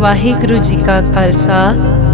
ਵਾਹਿਗੁਰੂ ਜੀ ਕਾ ਖਾਲਸਾ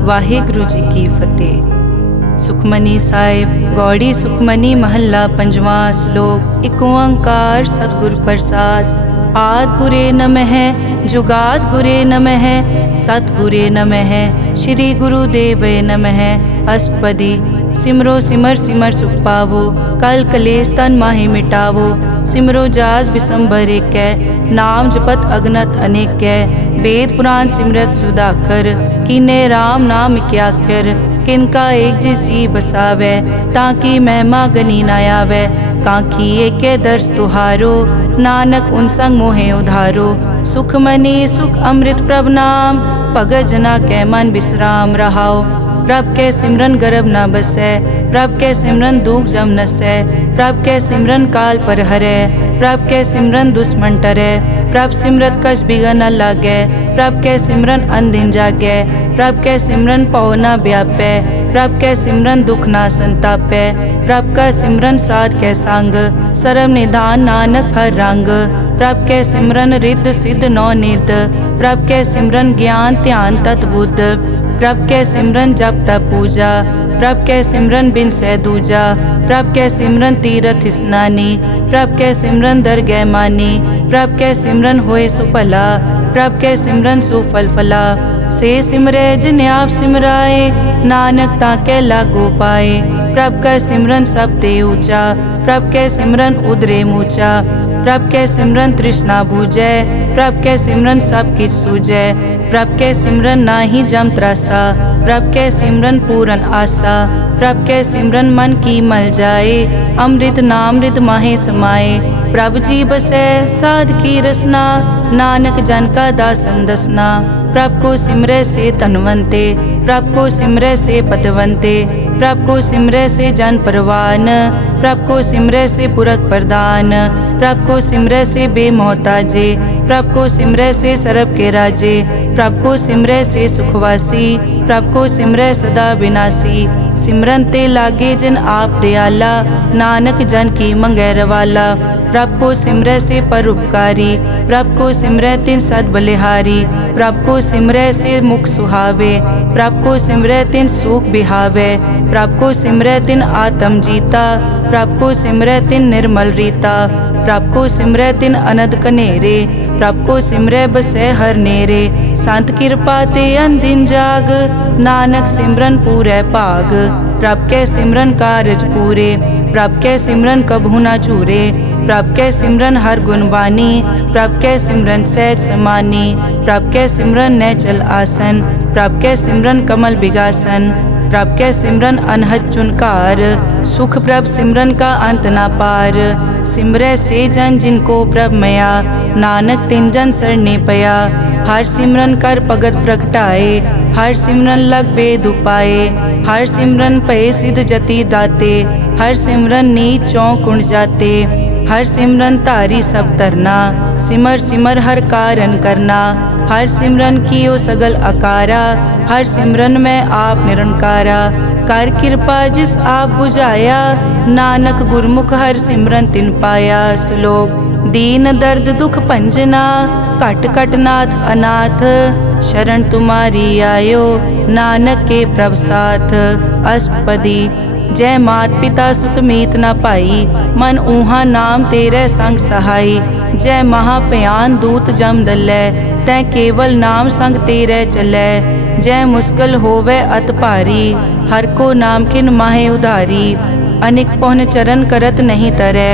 ਵਾਹਿਗੁਰੂ ਜੀ ਕੀ ਫਤਿਹ। ਸੁਖਮਨੀ ਸਾਹਿਬ ਗੌੜੀ ਸੁਖਮਨੀ ਮਹੱਲਾ ਪੰਜਵਾਂ ਸ਼ਲੋਕ। ਇੱਕ ਓੰਕਾਰ ਸਤਿਗੁਰ ਪ੍ਰਸਾਦ। ਆਦਿ ਗੁਰੇ ਨਮਹਿ ਜੁਗਾਦਿ ਗੁਰੇ ਨਮਹਿ ਸਤਿਗੁਰੇ ਨਮਹਿ ਸ਼੍ਰੀ ਗੁਰੂ ਦੇਵੇ ਨਮਹਿ। ਅਸ਼ਟਪਦੀ। ਸਿਮਰੋ ਸਿਮਰ ਸਿਮਰ ਸੁਖ ਪਾਵੋ ਕਲ ਕਲੇਸ਼ ਤਨ ਮਾਹਿ ਮਿਟਾਵੋ। ਸਿਮਰੋ ਜਾਸ ਬਿਸੰਬਰ ਏਕੈ ਨਾਮ ਜਪਤ ਅਗਨਤ ਅਨੇਕੈ। वेद पुराण सिमरत सुधाकर कीने राम नाम क्याकर। किनका एक जिस जी बसावै ताकि महिमा गनी न आवै। कांखी एके दर्श तुहारो नानक उन संग मोहे उधारो। सुख मनी सुख अमृत प्रभ नाम भगत जना कै मन विश्राम रहाओ। प्रभ के सिमरन गर्भ न बसै प्रभ के सिमरन दुख जम नसै। प्रभ के सिमरन काल पर हरै प्रभ के सिमरन दुश्मन टरै। प्रभ सिमरत कछ बिगन न लागै प्रभ के सिमरन अनदिन जागै। प्रभ के सिमरन पौ न व्यापै प्रभ के सिमरन दुख न संतापै। प्रभ का सिमरन साध के संग सर्व निधान नानक हर रंग। प्रभ के सिमरन रिद्ध सिद्ध नौ निध प्रभ के सिमरन ज्ञान ध्यान तत् बुद्ध। प्रभ के सिमरन जप तप पूजा प्रभ के सिमरन बिन सै दूजा। प्रभ के सिमरन तीरथ स्नानी प्रभ के सिमरन दरगह मानी। प्रभ के सिमरन होए सुफला प्रभ के सिमरन सुफल फला। से सिमरै जिन आप सिमराए नानक ताके लागो पाए। प्रभ का सिमरन सब ते ऊंचा प्रभ के सिमरन उदरे मूचा। प्रभ के सिमरन तृष्णा बूझै प्रभ के सिमरन सब किछ सूझै। प्रभ के सिमरन नाही जम त्रासा प्रभ के सिमरन पूरन आसा। प्रभ के सिमरन मन की मल जाए अमृत नामृत माहे समाए। प्रभ जी बसै साध की रसना नानक जन का दासन दसना। प्रभ को सिमरै से धनवंते प्रभ को सिमरै से पतवंते। प्रभ को सिमरै से जन परवान प्रभ को सिमरै से पुरख प्रदान। प्रभ को सिमरै से बेमोहताजे प्रभ को सिमरै से सरब के राजे। प्रभ को सिमरै से सुखवासी प्रभ को सिमरै सदा विनाशी। सिमरन ते लागे जिन आप दयाला नानक जन की मंगै रवाला। प्रभ को सिमरै से परोपकारी प्रभ को सिमरै तिन सद बलिहारी। प्रभ को सिमरै से मुख सुहावे प्रभ को सिमरै तिन सुख बिहावे। प्रभ को सिमरै तिन आत्म जीता प्रभ को सिमरै तिन निर्मल रीता। प्रभ को सिमरै तिन अनद कनेरे प्रभ को सिमरै बसै हर नेरे। संत कृपा ते अनदिन जाग नानक सिमरन पूरै भाग। प्रभ के सिमरन कारज पूरे प्रभ के सिमरन कबहू न चूरे। प्रभ के सिमरन हर गुणवानी प्रभ के सिमरन सहज समानी। प्रभ के सिमरन नैचल आसन प्रभ के सिमरन कमल बिगासन। प्रभ के सिमरन अनहद चुनकार सुख प्रभ सिमरन का अंत न पार। सिमरै से जन जिनको प्रभ मया नानक तिन जन सरने पया। हर सिमरन कर भगत प्रगटाए हर सिमरन लग बेद उपाए। हर सिमरन भय सिद्ध जति दाते हर सिमरन नीच चौं कुंड जाते। हर सिमरन धारी सब तरना सिमर सिमर हर कारण करना। हर सिमरन कियो सगल अकारा हर सिमरन में आप निरंकारा। कर कृपा जिस आप बुझाया नानक गुरमुख हर सिमरन तिन पाया। श्लोक। दीन दर्द दुख भंजना घट घट नाथ अनाथ। शरण तुम्हारी आयो नानक के प्रभ साथ। अष्टपदी। जय मात पिता सुत मीत न पाई मन ऊहा नाम तेरे संग सहाई। जय महाभयान दूत जम दलै तै केवल नाम संग तेरे चलै। जय मुश्किल होवे अत भारी हर को नाम खिन माहे उधारी। अनिक पौन चरण करत नहीं तरै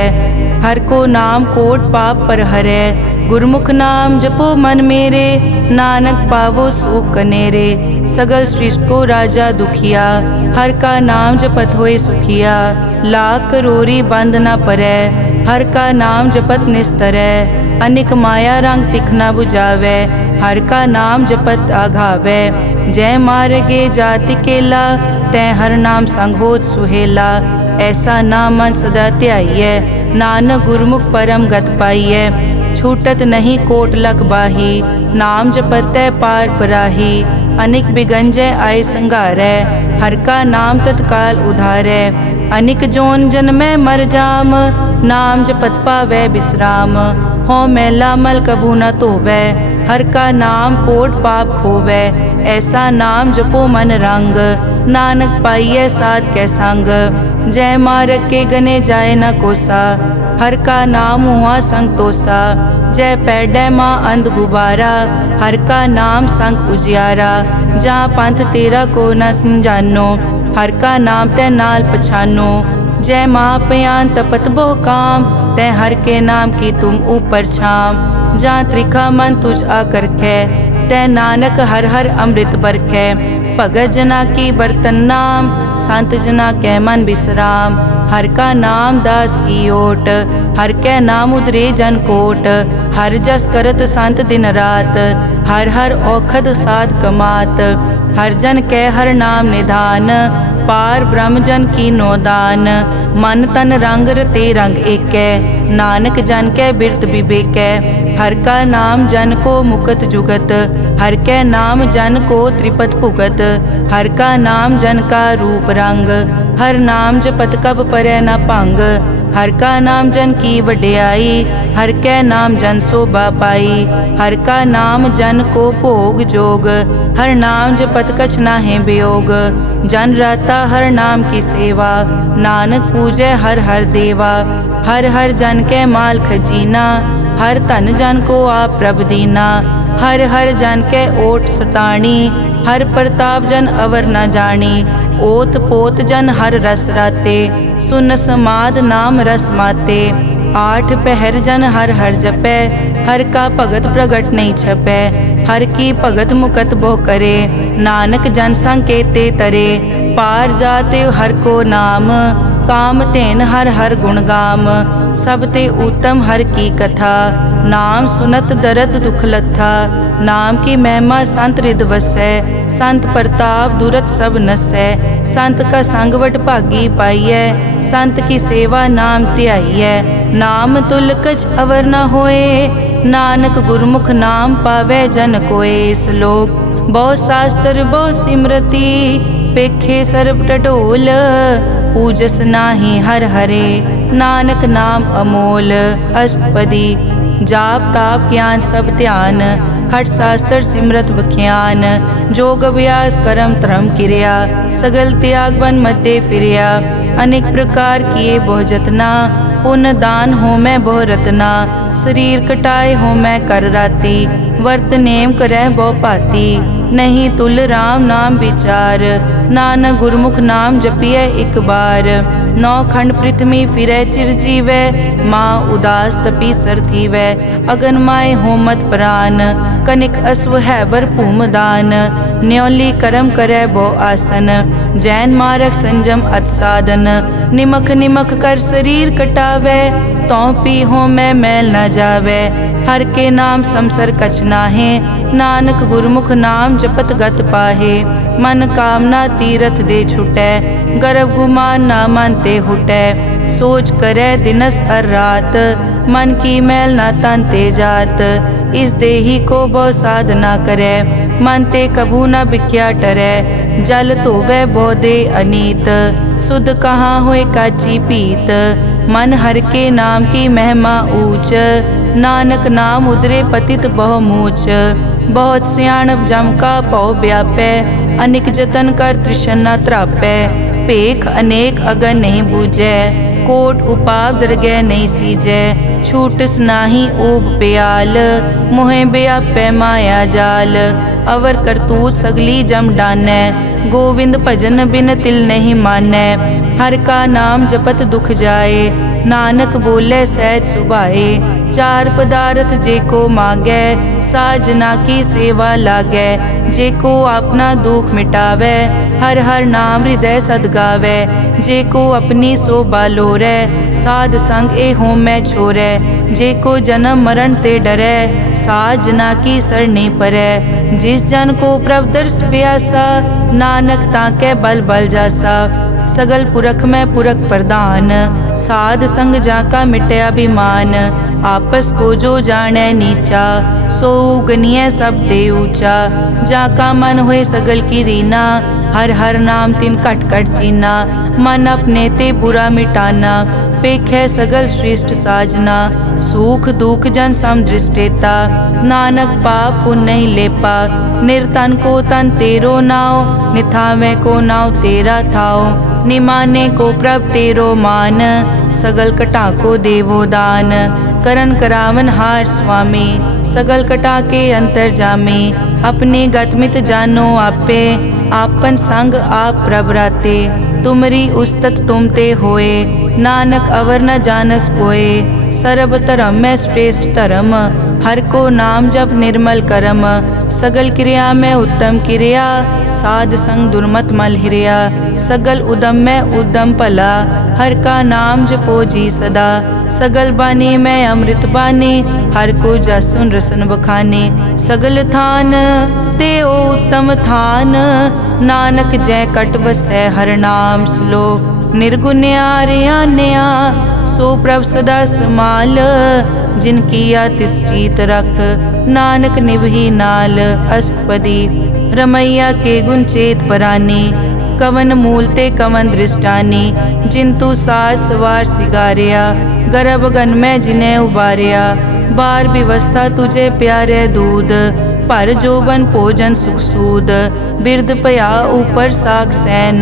हर को नाम कोट पाप पर हरै। गुरमुख नाम जपो मन मेरे नानक पावो सुख कनेरे। सगल सृष्टि को राजा दुखिया हर का नाम जपत होए सुखिया। लाख करोरी बंद न परै हर का नाम जपत निस्तरै। अनिक माया रंग तिखना बुझावै हर का नाम जपत आघावै। जय मार्गे जाति केला तै हर नाम संग होत सुहेला। ऐसा नाम मन सदा ध्याइयै नानक गुरमुख परम गत पाइयै। छूटत नहीं कोट लख बाही नाम जपतै पार पराही। अनिक बिगंजय आय संघारै हर का नाम तत्काल उधारै। अनिक जोन जन्मै मर जाम नाम जपत पावै विश्राम। हों मैला मल कभू न धोवै। हर का नाम कोट पाप खोवै। ऐसा नाम जपो मन रंग, नानक पाइयै साध कै संग। जय मार्ग के गने जाए न कोसा, हर का नाम हुआ संग तोसा। जय पैडै माँ अंध गुबारा, हर का नाम संग उजियारा। जहाँ पंथ तेरा को न समझानो, हर का नाम तै नाल पछानो। जय महापयान तपत बहु काम, तै हर के नाम की तुम ऊपर छाम। जहाँ त्रिखा मन तुझ आकर कै, तै नानक हर हर अमृत बरखै। भगत जना की बर्तन नाम, संत जना कै मन विश्राम। हर का नाम दास की ओट, हर कै नाम उदरे जन कोट। हर जस करत संत दिन रात, हर हर औखद साध कमात। हर जन कै हर नाम निधान, पार ब्रह्म जन की नोदान। मन तन रंग रते रंग एकै, नानक जन कै बिरत विवेकै। हर का नाम जन को मुकत जुगत, हर कै नाम जन को त्रिपत भुगत। हर का नाम जन का रूप रंग, हर नाम जपत कब परै न भंग। हर का नाम जन की वड्याई, हर कै नाम जन शोभा पाई। हर का नाम जन को भोग जोग, हर नाम जपत कछ नाहि वियोग। जन राता हर नाम की सेवा, नानक पूजै हर हर देवा। हर हर जन कै माल खजीना, हर धन जन को आप प्रभ दीना। हर हर जन कै ओट सताणी, हर प्रताप जन अवर न जानी। ओत पोत जन हर रस राते, सुन समाद नाम रस माते। आठ पहर जन हर हर जपै, हर का भगत प्रगट नहीं छपै। हर की भगत मुकत बहु करे, नानक जन संग केते तरे। पार जाते हर को नाम, काम तेन हर हर गुण गाम। सब ते उत्तम हर की कथा, नाम सुनत दर्द दुख लथा। नाम की महिमा संत रिद वसै, संत प्रताप दुरत सब नसै। संत का संग वड भागी पाइयै, संत की सेवा नाम ध्याइयै। नाम तुल कछ अवर न होए, नानक गुरमुख नाम पावै जन कोए। श्लोक बहु शास्त्र बहु सिमरति, पेखे सर्ब टडोल। पूजस नाही हर हरे, नानक नाम अमोल। अष्टपदी जाप ताप ज्ञान सब ध्यान, खट शास्त्र सिमरत बख्यान। जोग अभ्यास करम धर्म क्रिया, सगल त्याग बन मध्य फिरिया। अनेक प्रकार किए बहु जतना, पुण्य दान हो मैं बहु रतना। शरीर कटाए हो मैं कर राती, वर्त नेम करह बहु पाती। नहीं तुल राम नाम विचार, नानक गुरमुख नाम जपिए एक बार। नौ खंड पृथ्वी फिरै चिर जीवै, माँ उदास तपी सर थीवै। अगन माय होमत प्राण, कनिक अश्व हैवर भूमदान। न्योली करम करै बहु आसन, जैन मारक संजम अत साधन। निमक निमक कर शरीर कटावै, तौ पी हो मैं मैल न जावै। हर के नाम समसर कछ नाहे, नानक गुरमुख नाम जपत गत पाहे। मन कामना तीरथ दे छुटै, गर्भ गुमान ना मन ते हुटै। सोच करे दिनस अर रात, मन की मैल ना तन ते जात। इस देही को बहु साधना करे, मन ते कभू न बिख्या टरै। जल धोवै बहु दे अनीत, सुध कहाँ होए काची पीत। मन हर के नाम की महिमा ऊंच, नानक नाम उदरे पतित बहु मूच। बहुत सियाणप जम का पौ व्यापै, अनिक जतन कर तृष्णा त्रापै। पेख अनेक अगन नहीं बूझै, कोट उपाव दरगह नहीं सीजै। छूटस नाही ऊब प्याल, मोहे व्यापै माया जाल। अवर करतूत सगली जम डानै, गोविंद भजन बिन तिल नहीं मानै। हर का नाम जपत दुख जाए, नानक बोले सहज सुभाए। चार पदार्थ जे को मांगै, साजना की सेवा लागै। जे को अपना दुख मिटावै, हर हर नाम हृदय सद गावै। जे को अपनी शोभा लोरै, साध संग ए होमै छोरै। जे को जन्म मरण ते डरै, साजना की सरनी परै। जिस जन को प्रभ दर्श प्यासा, नानक ताकै बल बल जासा। सगल पुरख में पुरख प्रधान, साध संग जाका मिटया अभिमान। आपस को जो जाने नीचा, सो गनिय सब ते ऊंचा। जाका मन होए सगल की रीना, हर हर नाम तिन कट कट चीना। मन अपने ते बुरा मिटाना, पेखै सगल श्रेष्ठ साजना, सुख दुख जन सम दृष्टेता, नानक पाप पुण्य नहीं लेपा, निर्तन को तन तेरो नाव, निथावे को नाव तेरा थाओ, निमाने को प्रभ तेरो मान, सगल कटा को देवो दान, करन करावन हार स्वामी, सगल कटा के अंतर जामे, अपने गतमित जानो आपे, आपन संग आप प्रभ राते, तुमरी उस्तत तुम ते होए, नानक अवर न जानस कोए, सर्ब धर्म में श्रेष्ठ धर्म, हर को नाम जप निर्मल करम, सगल क्रिया में उत्तम क्रिया, साध संग दुर्मत मल हिरिया, सगल उदम में उद्दम भला, हर का नाम जपो जी सदा, सगल बानी में अमृत बानी, हर को जस सुन रसन बखाने, सगल थान ते ओ उत्तम थान, नानक जय कट बसै हर नाम श्लोक, निर्गुण्या रियान्या सो प्रभ सदा समाल, जिन किया तिस चीत रख, नानक निभही नाल, अष्टपदी रमैया के गुण चेत परानी, कवन मूल ते कवन दृष्टानी, जिंतु सास सवार सिगारिया, गर्भ गन में जिन्हें उबारिया, बार व्यवस्था तुझे प्यारे दूध, पर जोबन भोजन सुख सूद, बिरद पया ऊपर साग सैन,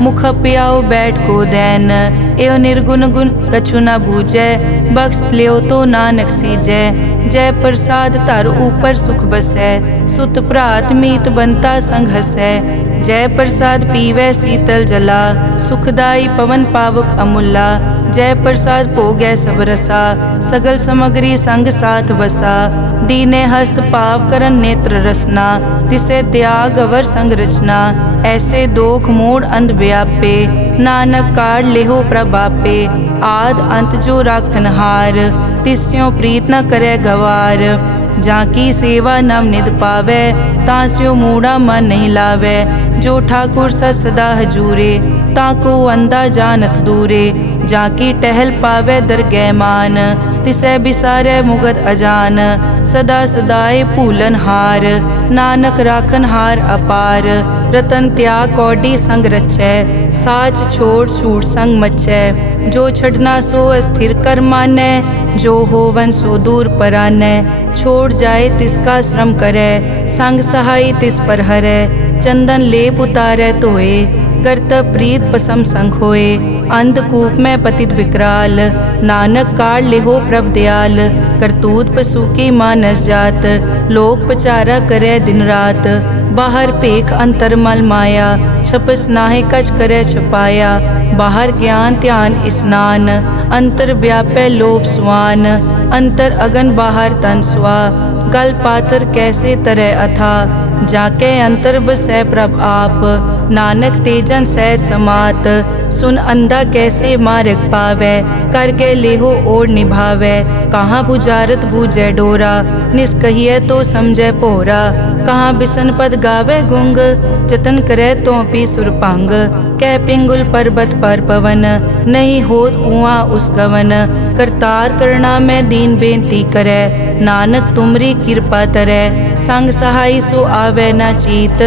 मुख प्याओ बैठ को दैन, एव निर्गुण गुण कछु न बूझै, बख्श लियो तो नानक सीजै, जय प्रसाद धर ऊपर सुख बसै, सुत भ्रात मीत बनता संग हसै, जय प्रसाद पीवै शीतल जला, सुखदाई पवन पावक अमूला, जय प्रसाद भोगै सब रसा, सगल समग्री संग साथ बसा, दीने हस्त पाव करन नेत्र रसना, तिसे त्याग अवर संग रचना, ऐसे दोख मोड़ अंध व्यापे, नानक काढ़ लेहो प्रभापे, आद अंत जो राखनहार, तिस्यों प्रीत न करे गवार, जाकी सेवा नव निध पावे, तास्यो मूढ़ा मन नहीं लावे, जो ठाकुर सदा हजूरे, ताको अंधा जानत दूरे, जाकी टहल पावे दरगह मान, तिसै बिसारे मुगद अजान, सदा सदाए भूलन हार, नानक राखन हार अपार, रतन त्याग कौडी संग रचै, साच छोड़ छूट संग मचै, जो छड़ना सो अस्थिर कर मानै, जो होवन सो दूर परानै, छोड़ जाए तिसका श्रम करे, संग सहाय तिस पर हरै, चंदन लेप उतारै धोए, करत प्रीत पसम संग होए, अंधकूप में पतित विकराल, नानक काढ़ लेहो प्रभ दयाल, करतूत पशु की मानस जात, लोक पचारा करे दिन रात, बाहर पेख अंतर मल माया, छपस नाहे कच करे छपाया, बाहर ज्ञान ध्यान स्नान, अंतर व्यापै लोभ स्वान, अंतर अगन बाहर तन स्वा, गल पाथर कैसे तरह अथा, जाके अंतर बसै प्रभ आप, नानक तेजन सैर समात, सुन अंधा कैसे मार्ग पावै, कर गए लेहो ओर निभावै, कहाँ बुझारत बूझै डोरा, निष्कहिए तो समझै पोरा, कहाँ बिसन पद गावे गुंग, जतन करे तो पी सुरपांग, कह पिंगुल पर्वत पर पवन, नहीं होत उआ उस गवन, करतार करना में दीन बेनती करे, नानक तुमरी कृपा तरै, संग सहाय सो आवे न चीत,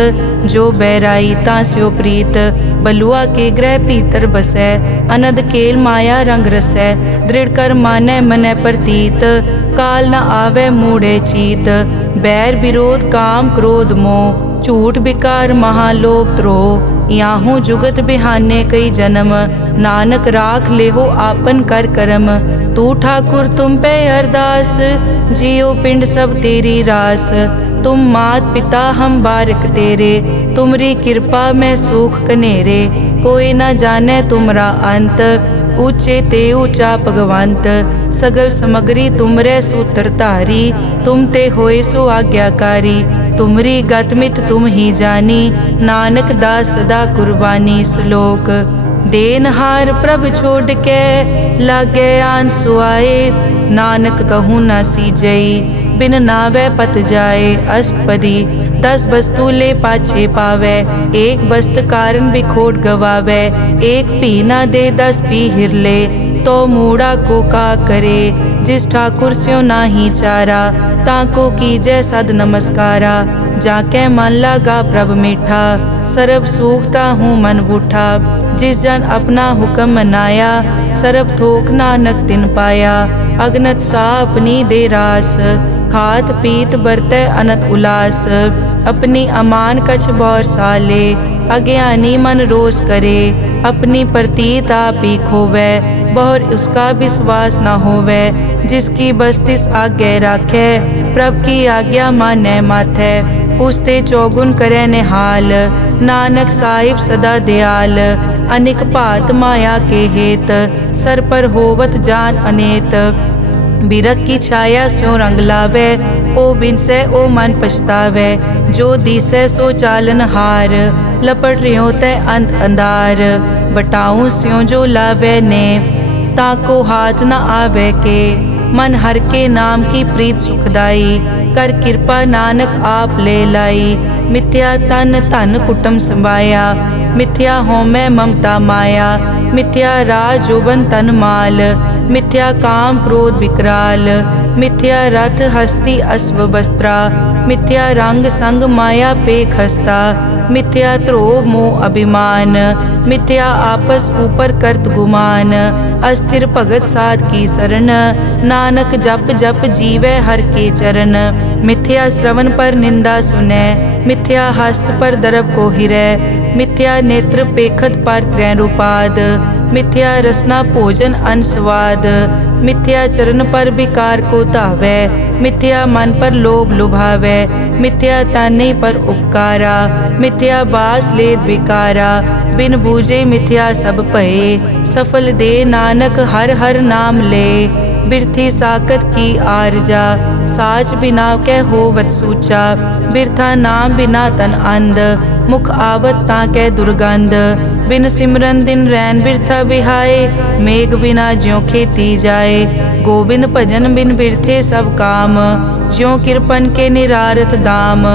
जो बैराई तास्यो प्रीत, बलुआ के ग्रह भीतर बसै, अनद केल माया रंग रसै, दृढ़ कर मानै मनै प्रतीत, काल न आवे मूढ़े चीत, बैर विरोध काम क्रोध मोह, झूठ विकार महालोभ द्रोह, याहू जुगत बिहाने कई जन्म, नानक राख लेहो आपन कर करम, तू ठाकुर तुम पे अरदास, जियो पिंड सब तेरी रास, तुम मात पिता हम बारिक तेरे, तुमरी कृपा में सुख कनेरे, कोई न जाने तुमरा अंत, ऊंचे ते ऊंचा भगवंत, सगल समग्री तुमरे सूत्र धारी, तुम ते होए सो आज्ञाकारी, तुमरी गतमित तुम ही जानी, नानक दास सदा कुर्बानी। श्लोक देनहार प्रभ छोड़ के लागे आन सुआए, नानक कहूँ न सीजई बिन नावे पत जाए। अष्टपदी 10 वस्तु ले पाछे पावे, एक वस्त कारण भी खोट गवावे, एक पी ना दे 10 पी हिरले, तो मूड़ा को का करे, जिस ठाकुर स्यो नाही चारा, ताको कीजै सद नमस्कारा। जाके मन लागा प्रभ मीठा, सरब सूखता हूँ मन बूठा। जिस जन अपना हुक्म मनाया, सरब थोक नानक तिन पाया। अगनत सा अपनी दे रास, खात पीत बरतै अनत उलास। अपनी अमान कछ बौर साले, अज्ञानी मन रोष करे। अपनी प्रतीत आप ही खोवै, बहुर उसका विश्वास न होवै। जिसकी बस्तिस आज्ञा राखै, प्रभ की आज्ञा मानै माथै। उसते चौगुन करे निहाल, नानक साहिब सदा दयाल। अनिक भात माया के हेत, सर पर होवत जान अनेत। बिरख की छाया स्यों रंग लावे, ओ बिनसे ओ मन पछतावे। जो दिसै सो चालन हार, लपट रियो तै अंत अंधार। बटाऊं स्यों जो लावे ने, ताको हाथ न आवे के। मन हर के नाम की प्रीत सुखदाई, कर कृपा नानक आप ले लाई। मिथ्या तन धन कुटुम संभाया, मिथ्या होमै ममता माया। मिथ्या राज जोबन तन माल, मिथ्या काम क्रोध विकराल। मिथ्या रथ हस्ती अश्व वस्त्रा, मिथ्या रंग संग माया पे खस्ता। मिथ्या ध्रोह मोह अभिमान, मिथ्या आपस ऊपर करत गुमान। अस्थिर भगत साध की शरण, नानक जप जप जीवै हर के चरण। मिथ्या श्रवण पर निंदा सुनै, मिथ्या हस्त पर दरब को हिरै। मिथ्या नेत्र पेखत पर त्रैन रूपाद, मिथ्या रसना भोजन अनस्वाद। मिथ्या चरण पर विकार को धावै, मिथ्या मन पर लोभ लुभावै। मिथ्या ताने पर उपकारा, मिथ्या बास लेत विकारा। बिन बूझे मिथ्या सब भये, सफल दे नानक हर हर नाम ले। बिरथी साकत की आरजा, साच बिना कै होवत सूचा। बिरथा नाम बिना तन अंध, मुख आवत ताकै दुर्गंध। बिन सिमरन दिन रैन बिरथा बिहाए, मेघ बिना ज्यों खेती जाए। गोबिंद भजन बिन बिरथे सब काम, ज्यों किरपन के निरारथ दाम।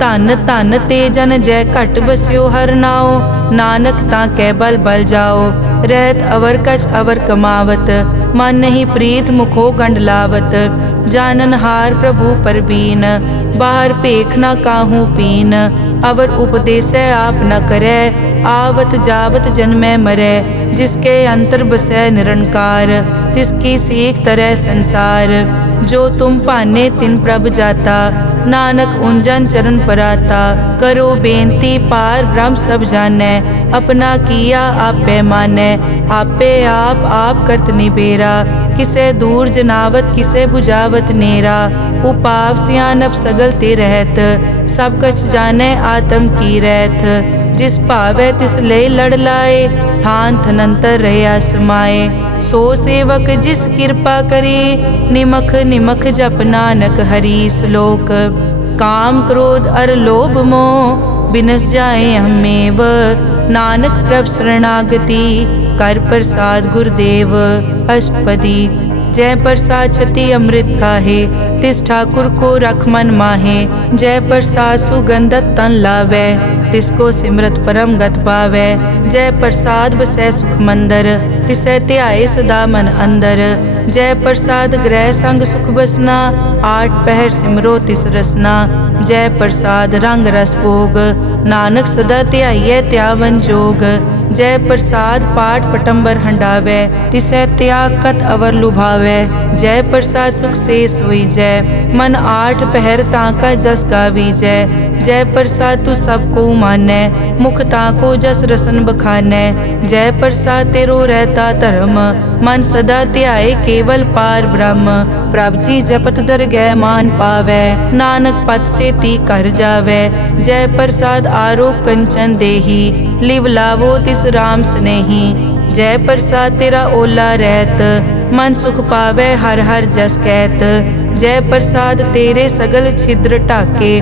धन धन ते जन जय घट बस्यो हर नाओ, नानक ताकै बल बल जाओ। रहत अवर कछ अवर कमावत, मन नहीं प्रीत मुखो गंड लावत। जानन हार प्रभु परबीन, बाहर पेख न काहू पीन। अवर उपदेसै आप न करै, आवत जावत जन्मै मरै। जिसके अंतर बसै निरंकार, तिसकी सीख तरह संसार। जो तुम भाने तिन प्रभ जाता, नानक उंजन चरण पराता। करो बेनती पार ब्रह्म सब जानै, अपना किया आपे मानै। आपे आप करत निबेरा, किसे दूर जनावत किसे बुझावत नेरा। उपाव सियानप सगल ते रहत, सब कछ जानै आत्म की रहत। जिस भावै तिस ले लड़ लाए, थान थनंतर रहया समाए। सो सेवक जिस कृपा करे, निमख निमख जप नानक हरि श्लोक। काम क्रोध अर लोभ मोह, बिनस जाए हमेव। नानक प्रभ शरणागति, कर प्रसाद गुरुदेव। अष्टपदी। जय प्रसाद छति अमृत काहे, तिस ठाकुर को रख मन माहे। जय प्रसाद सुगंधत तन लावै, तिसको सिमरत परम गत पावै। जय प्रसाद बसै सुख मंदर, तिसै ध्याए सदा मन अंदर। जय प्रसाद ग्रह संग सुख बसना, आठ पहर सिमरो तिस रसना। जय प्रसाद रंग रस भोग, नानक सदा ध्याइयै त्यावन जोग। जय प्रसाद पाठ पटंबर हंडावै, तिसै त्याग कत अवर लुभावै। जय प्रसाद सुख से सोई जय, मन आठ पहर ताका जस गावी जय। जय प्रसाद तू सबको मानै, मुख ताको जस रसन बखानै। जय प्रसाद तेरो रहता धर्म, मन सदा ध्याए केवल पार ब्रह्म। प्रभ जी जपत दरगह मान पावै, नानक पद से ती कर जावै। जय प्रसाद आरोग कंचन देही, लिव लावो तिस राम स्नेही। जय प्रसाद तेरा ओला रहत, मन सुख पावै हर हर जस कहत। जय प्रसाद तेरे सगल छिद्र ढाके,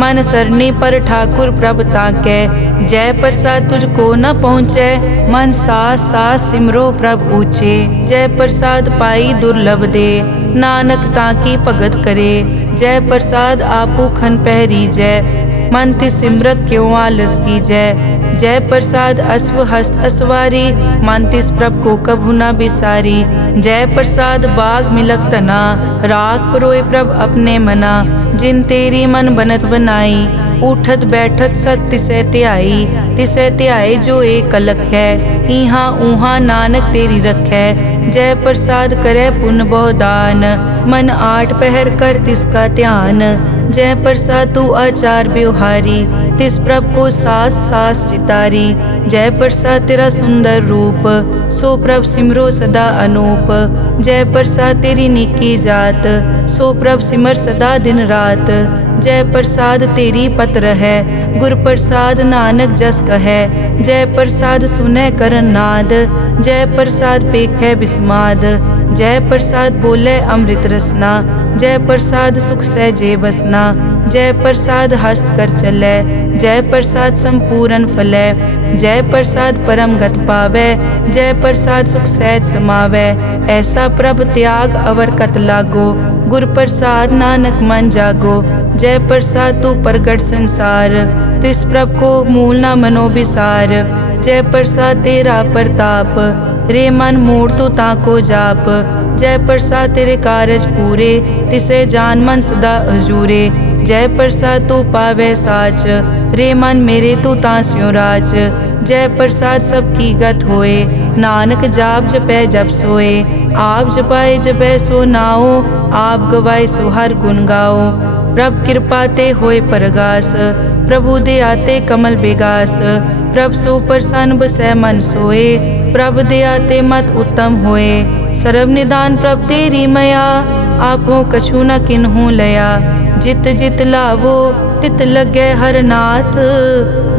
मन सरनी पर ठाकुर प्रभ ताकै। जय प्रसाद तुझको न पहुँचै, मन सास सास सिमरो प्रभ ऊँचे। जय प्रसाद पाई दुर्लभ दे, नानक ताकी भगत करे। जय प्रसाद आपू खन पहरी जय, मन तिस सिमरत क्यों आलस की जय। जय प्रसाद अश्व हस्त असवारी, मन तिस प्रभ को कभु न बिसारी। जय प्रसाद बाग मिलक तना, राग परोए प्रभ अपने मना। जिन तेरी मन बनत बनाई, उठत बैठत सत तिसै ध्याई। तिसै ध्याए जो एक अलग है, इहाँ ऊहाँ नानक तेरी रखै। जय प्रसाद करे पुन बहुदान, मन आठ पहर कर तिसका ध्यान। जय प्रसाद तू आचार व्यवहारी, तिस प्रभ को सास सास चितारी। जय प्रसाद तेरा सुंदर रूप, सो प्रभ सिमरो सदा अनूप। जय प्रसाद तेरी निकी जात, सो प्रभ सिमर सदा दिन रात। जय प्रसाद तेरी पत्र है, गुर प्रसाद नानक जस कहे। जय प्रसाद सुनै करन नाद, जय प्रसाद पेखै बिस्माद। जय प्रसाद बोले अमृत रसना, जय प्रसाद सुख सहजे बसना। जय प्रसाद हस्त कर चलै, जय प्रसाद संपूर्ण फलै। जय प्रसाद परम गत पावै, जय प्रसाद सुख सहज समावै। ऐसा प्रभ त्याग अवर कत लागो, गुर प्रसाद नानक मन जागो। जय प्रसाद तू प्रगट संसार, तिस प्रभ को मूल न मनो बिसार। जय प्रसाद तेरा प्रताप, रे मन मोड़ तो ताको जाप। जय प्रसाद तेरे कारज पूरे, तिसे जान मन सदा हजूरे। जय प्रसाद तू पावे साच, रे मन मेरे तू तास्यो राज। जय प्रसाद सबकी गत होए, नानक जाप जपै जप सोए। आप जपाए जपै सो नाओ, आप गवाए सो हर गुण गाओ। प्रभ कृपा ते होए परगास, प्रभु दे आते कमल बेगास। प्रभ सो प्रसन्न बसै मन सोए, प्रभ दे आते मत उत्तम होए। सर्व निदान प्रभ तेरी मया, आपो कछु न किन्हु लया। जित जित लावो तित लगे हर नाथ,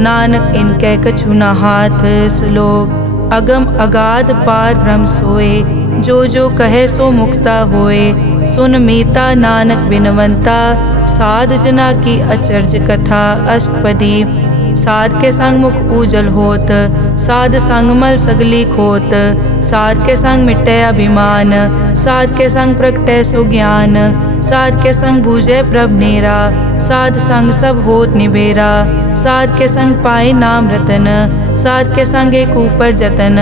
नानक इनके कछु न हाथ। श्लोक अगम अगाध पार ब्रह्म सोए, जो जो कहे सो मुक्ता होए। सुन मीता नानक बिनवंता, साध जना की अचर्ज कथा। अष्टपदी साध के संग मुख उजल होत, साध संग मल सगली खोत। साध के संग मिटे अभिमान, साध के संग प्रगटे सुज्ञान। साध के संग बूझे प्रभ नेरा, साध संग सब होत निबेरा। साध के संग पाए नाम रतन, साध के संग एक ऊपर जतन।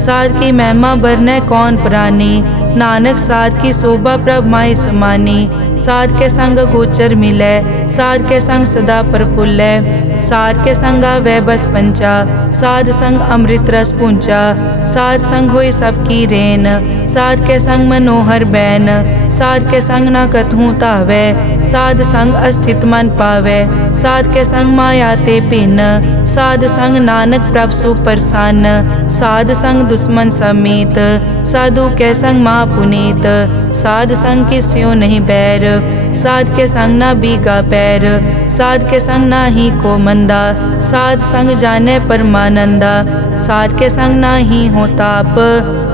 साध की महिमा बरने कौन प्राणी, नानक साध की शोभा प्रभ माई समानी। साध के संग गोचर मिलै, साध के संग सदा प्रफुल्लै। साध के संग वै बस पंचा, साध संग अमृत रस पूंचा। साध संग होई सबकी रेन, साध के संग मनोहर बैन। साध के संग न कथूँ तावै, साध संग अस्थित मन पावै। साध के संग माया ते भिन्न, साध संग नानक प्रभ सो प्रसन्न। साध संग दुश्मन समीत, साधु के संग माँ पुनीत। साध संग किस्यो नहीं बैर, साध के संग ना बीगा पैर। साध के संग ना ही को मंदा, साध संग जाने परमानंदा। साध के संग ना ही हो ताप,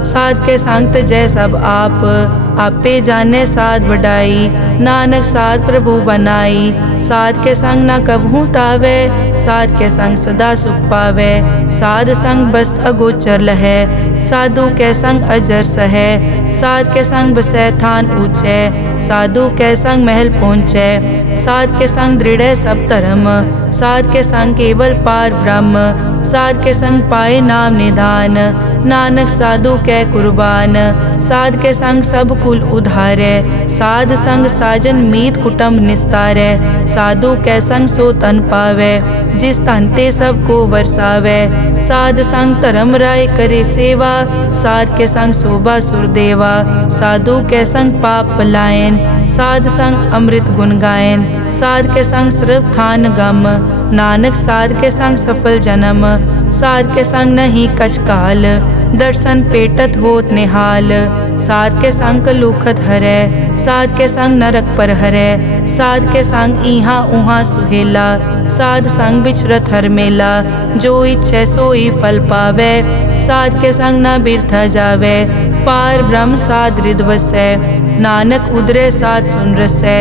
साध के संग तजै सब आप। आपे जाने साध बढ़ाई, नानक साध प्रभु बनाई। साध के संग ना कबहू तावै, साध के संग सदा सुख पावै। साध संग बस्त अगोचर लहै, साधु के संग अजर सहै। साध के संग बसै थान ऊंचै, साधु के संग महल पहुँचै। साध के संग दृढ़ सब धर्म, साध के संग केवल पार ब्रह्म। साध के संग पाए नाम निधान, नानक साधु कै कुर्बान। साध के संग सब कुल उधारै, साध संग साजन मीत कुटुंब निस्तारै। साधु कै संग सो तन पावै, जिस तन ते सब को वरसावै। साध संग धर्म राय करे सेवा, साध के संग शोभा सुरदेवा। साधु के संग पाप पलायन, साध संग अमृत गुण गायन। साध के संग सर्व थान गम, नानक साध के संग सफल जन्म। साध के संग नहीं कछ काल, दर्शन पेटत होत निहाल। साध के संग कलुखत हरै, साध के संग नरक पर हरै। साध के संग इहाँ उहाँ सुहेला, साध संग बिछरत हर मेला। जो इच्छै सोई फल पावै, साध के संग न बिरथा जावै। पार ब्रह्म साध रिद बसै। नानक उदरे साध सुन रसै।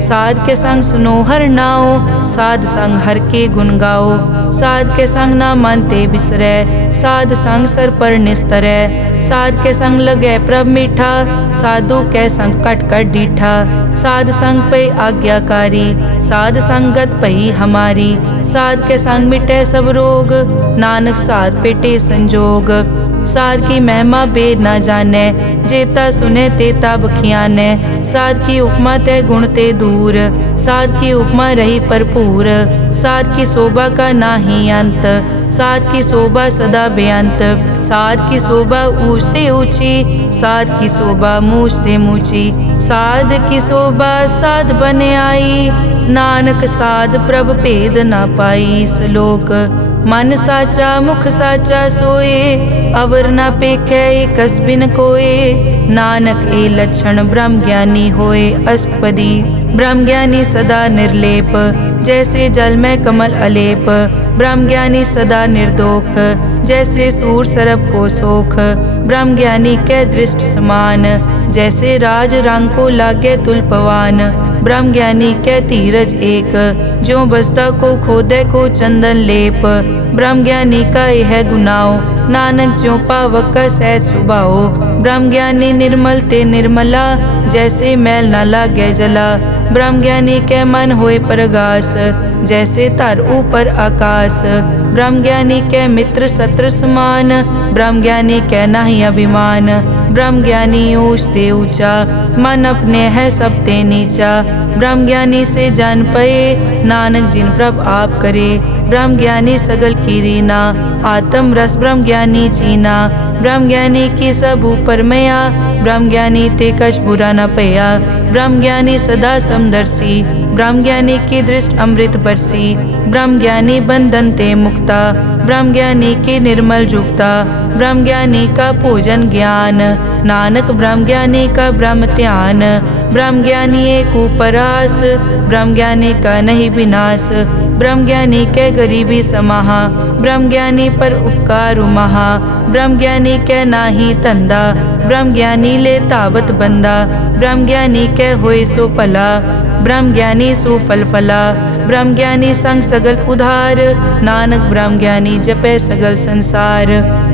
साध के संग सुनो हर नाओ, साध संग हर के गुण गाओ। साध के संग ना मन ते बिसरै, साध संग सर पर निस्तरै। साध के संग लगै प्रभ मीठा, साधु कै संग कट कट डीठा। साध संग पे आज्ञाकारी, साध संगत पई हमारी। साध के संग मिटै सब रोग, नानक साध पेटे संजोग। साध की महिमा बेद ना जानै, जेता सुने तेता बखियानै। साध की उपमा ते गुण ते दूर, साध की उपमा रही भरपूर। साध की शोभा का नाही अंत, साध की शोभा सदा बेअंत। साध की शोभा ऊंच ते ऊंची, साध की शोभा मूछ ते मूची। साध की शोभा साध बन आई, नानक साध प्रभ भेद ना पाई। श्लोक मन साचा मुख साचा सोए, अवर ना पेखै एकस बिन कोए। नानक ए लक्षण ब्रह्म ज्ञानी होए। अष्टपदी ब्रह्म ज्ञानी सदा निर्लेप, जैसे जल में कमल अलेप। ब्रह्म ज्ञानी सदा निर्दोख, जैसे सूर सरब को सोख। ब्रह्म ज्ञानी के दृष्ट समान, जैसे राज रंग को लागे तुलपवान। ब्रह्म ज्ञानी के धीरज एक, जो बसता को खोदे को चंदन लेप। ब्रह्म ज्ञानी का यह गुनाओ, नानक ज्यों पावक का सहज सुभाओ। ब्रह्म ज्ञानी निर्मल ते निर्मला, जैसे मैल न लागे जला। ब्रह्म ज्ञानी के मन होए प्रगास, जैसे धर ऊपर आकाश। ब्रह्म ज्ञानी के मित्र शत्रु समान, ब्रह्म ज्ञानी के नाही अभिमान। ब्रह्म ज्ञानी ऊंच ते ऊंचा, मन अपने है सब ते नीचा। ब्रह्म ज्ञानी से जान पए, नानक जिन प्रभ आप करे। ब्रह्म ज्ञानी सगल की रीना, आत्म रस ब्रह्म ज्ञानी चीना। ब्रह्म ज्ञानी की सब ऊपर मया, ब्रह्म ज्ञानी ते कछ बुरा न पया। ब्रह्म ज्ञानी सदा समदर्शी, ब्रह्म ज्ञानी की दृष्ट अमृत बरसी। ब्रह्म ज्ञानी बंधन ते मुक्ता, ब्रह्म ज्ञानी की निर्मल जुक्ता। ब्रह्म ज्ञानी का पूजन ज्ञान, नानक ब्रह्म ज्ञानी का ब्रह्म ध्यान। ब्रह्म ज्ञानी एक उपरास, ब्रह्म ज्ञानी का नहीं विनाश। ब्रह्म ज्ञानी के गरीबी समाहा, ब्रह्म ज्ञानी पर उपकार महा। ब्रह्म ज्ञानी के नाही तंदा, ब्रह्म ज्ञानी ले तावत बंदा। ब्रह्म ज्ञानी के होए सो फला, ब्रह्म ज्ञानी सो फल फला। ब्रह्म ज्ञानी संग सगल उधार, नानक ब्रह्म ज्ञानी जपे सगल संसार।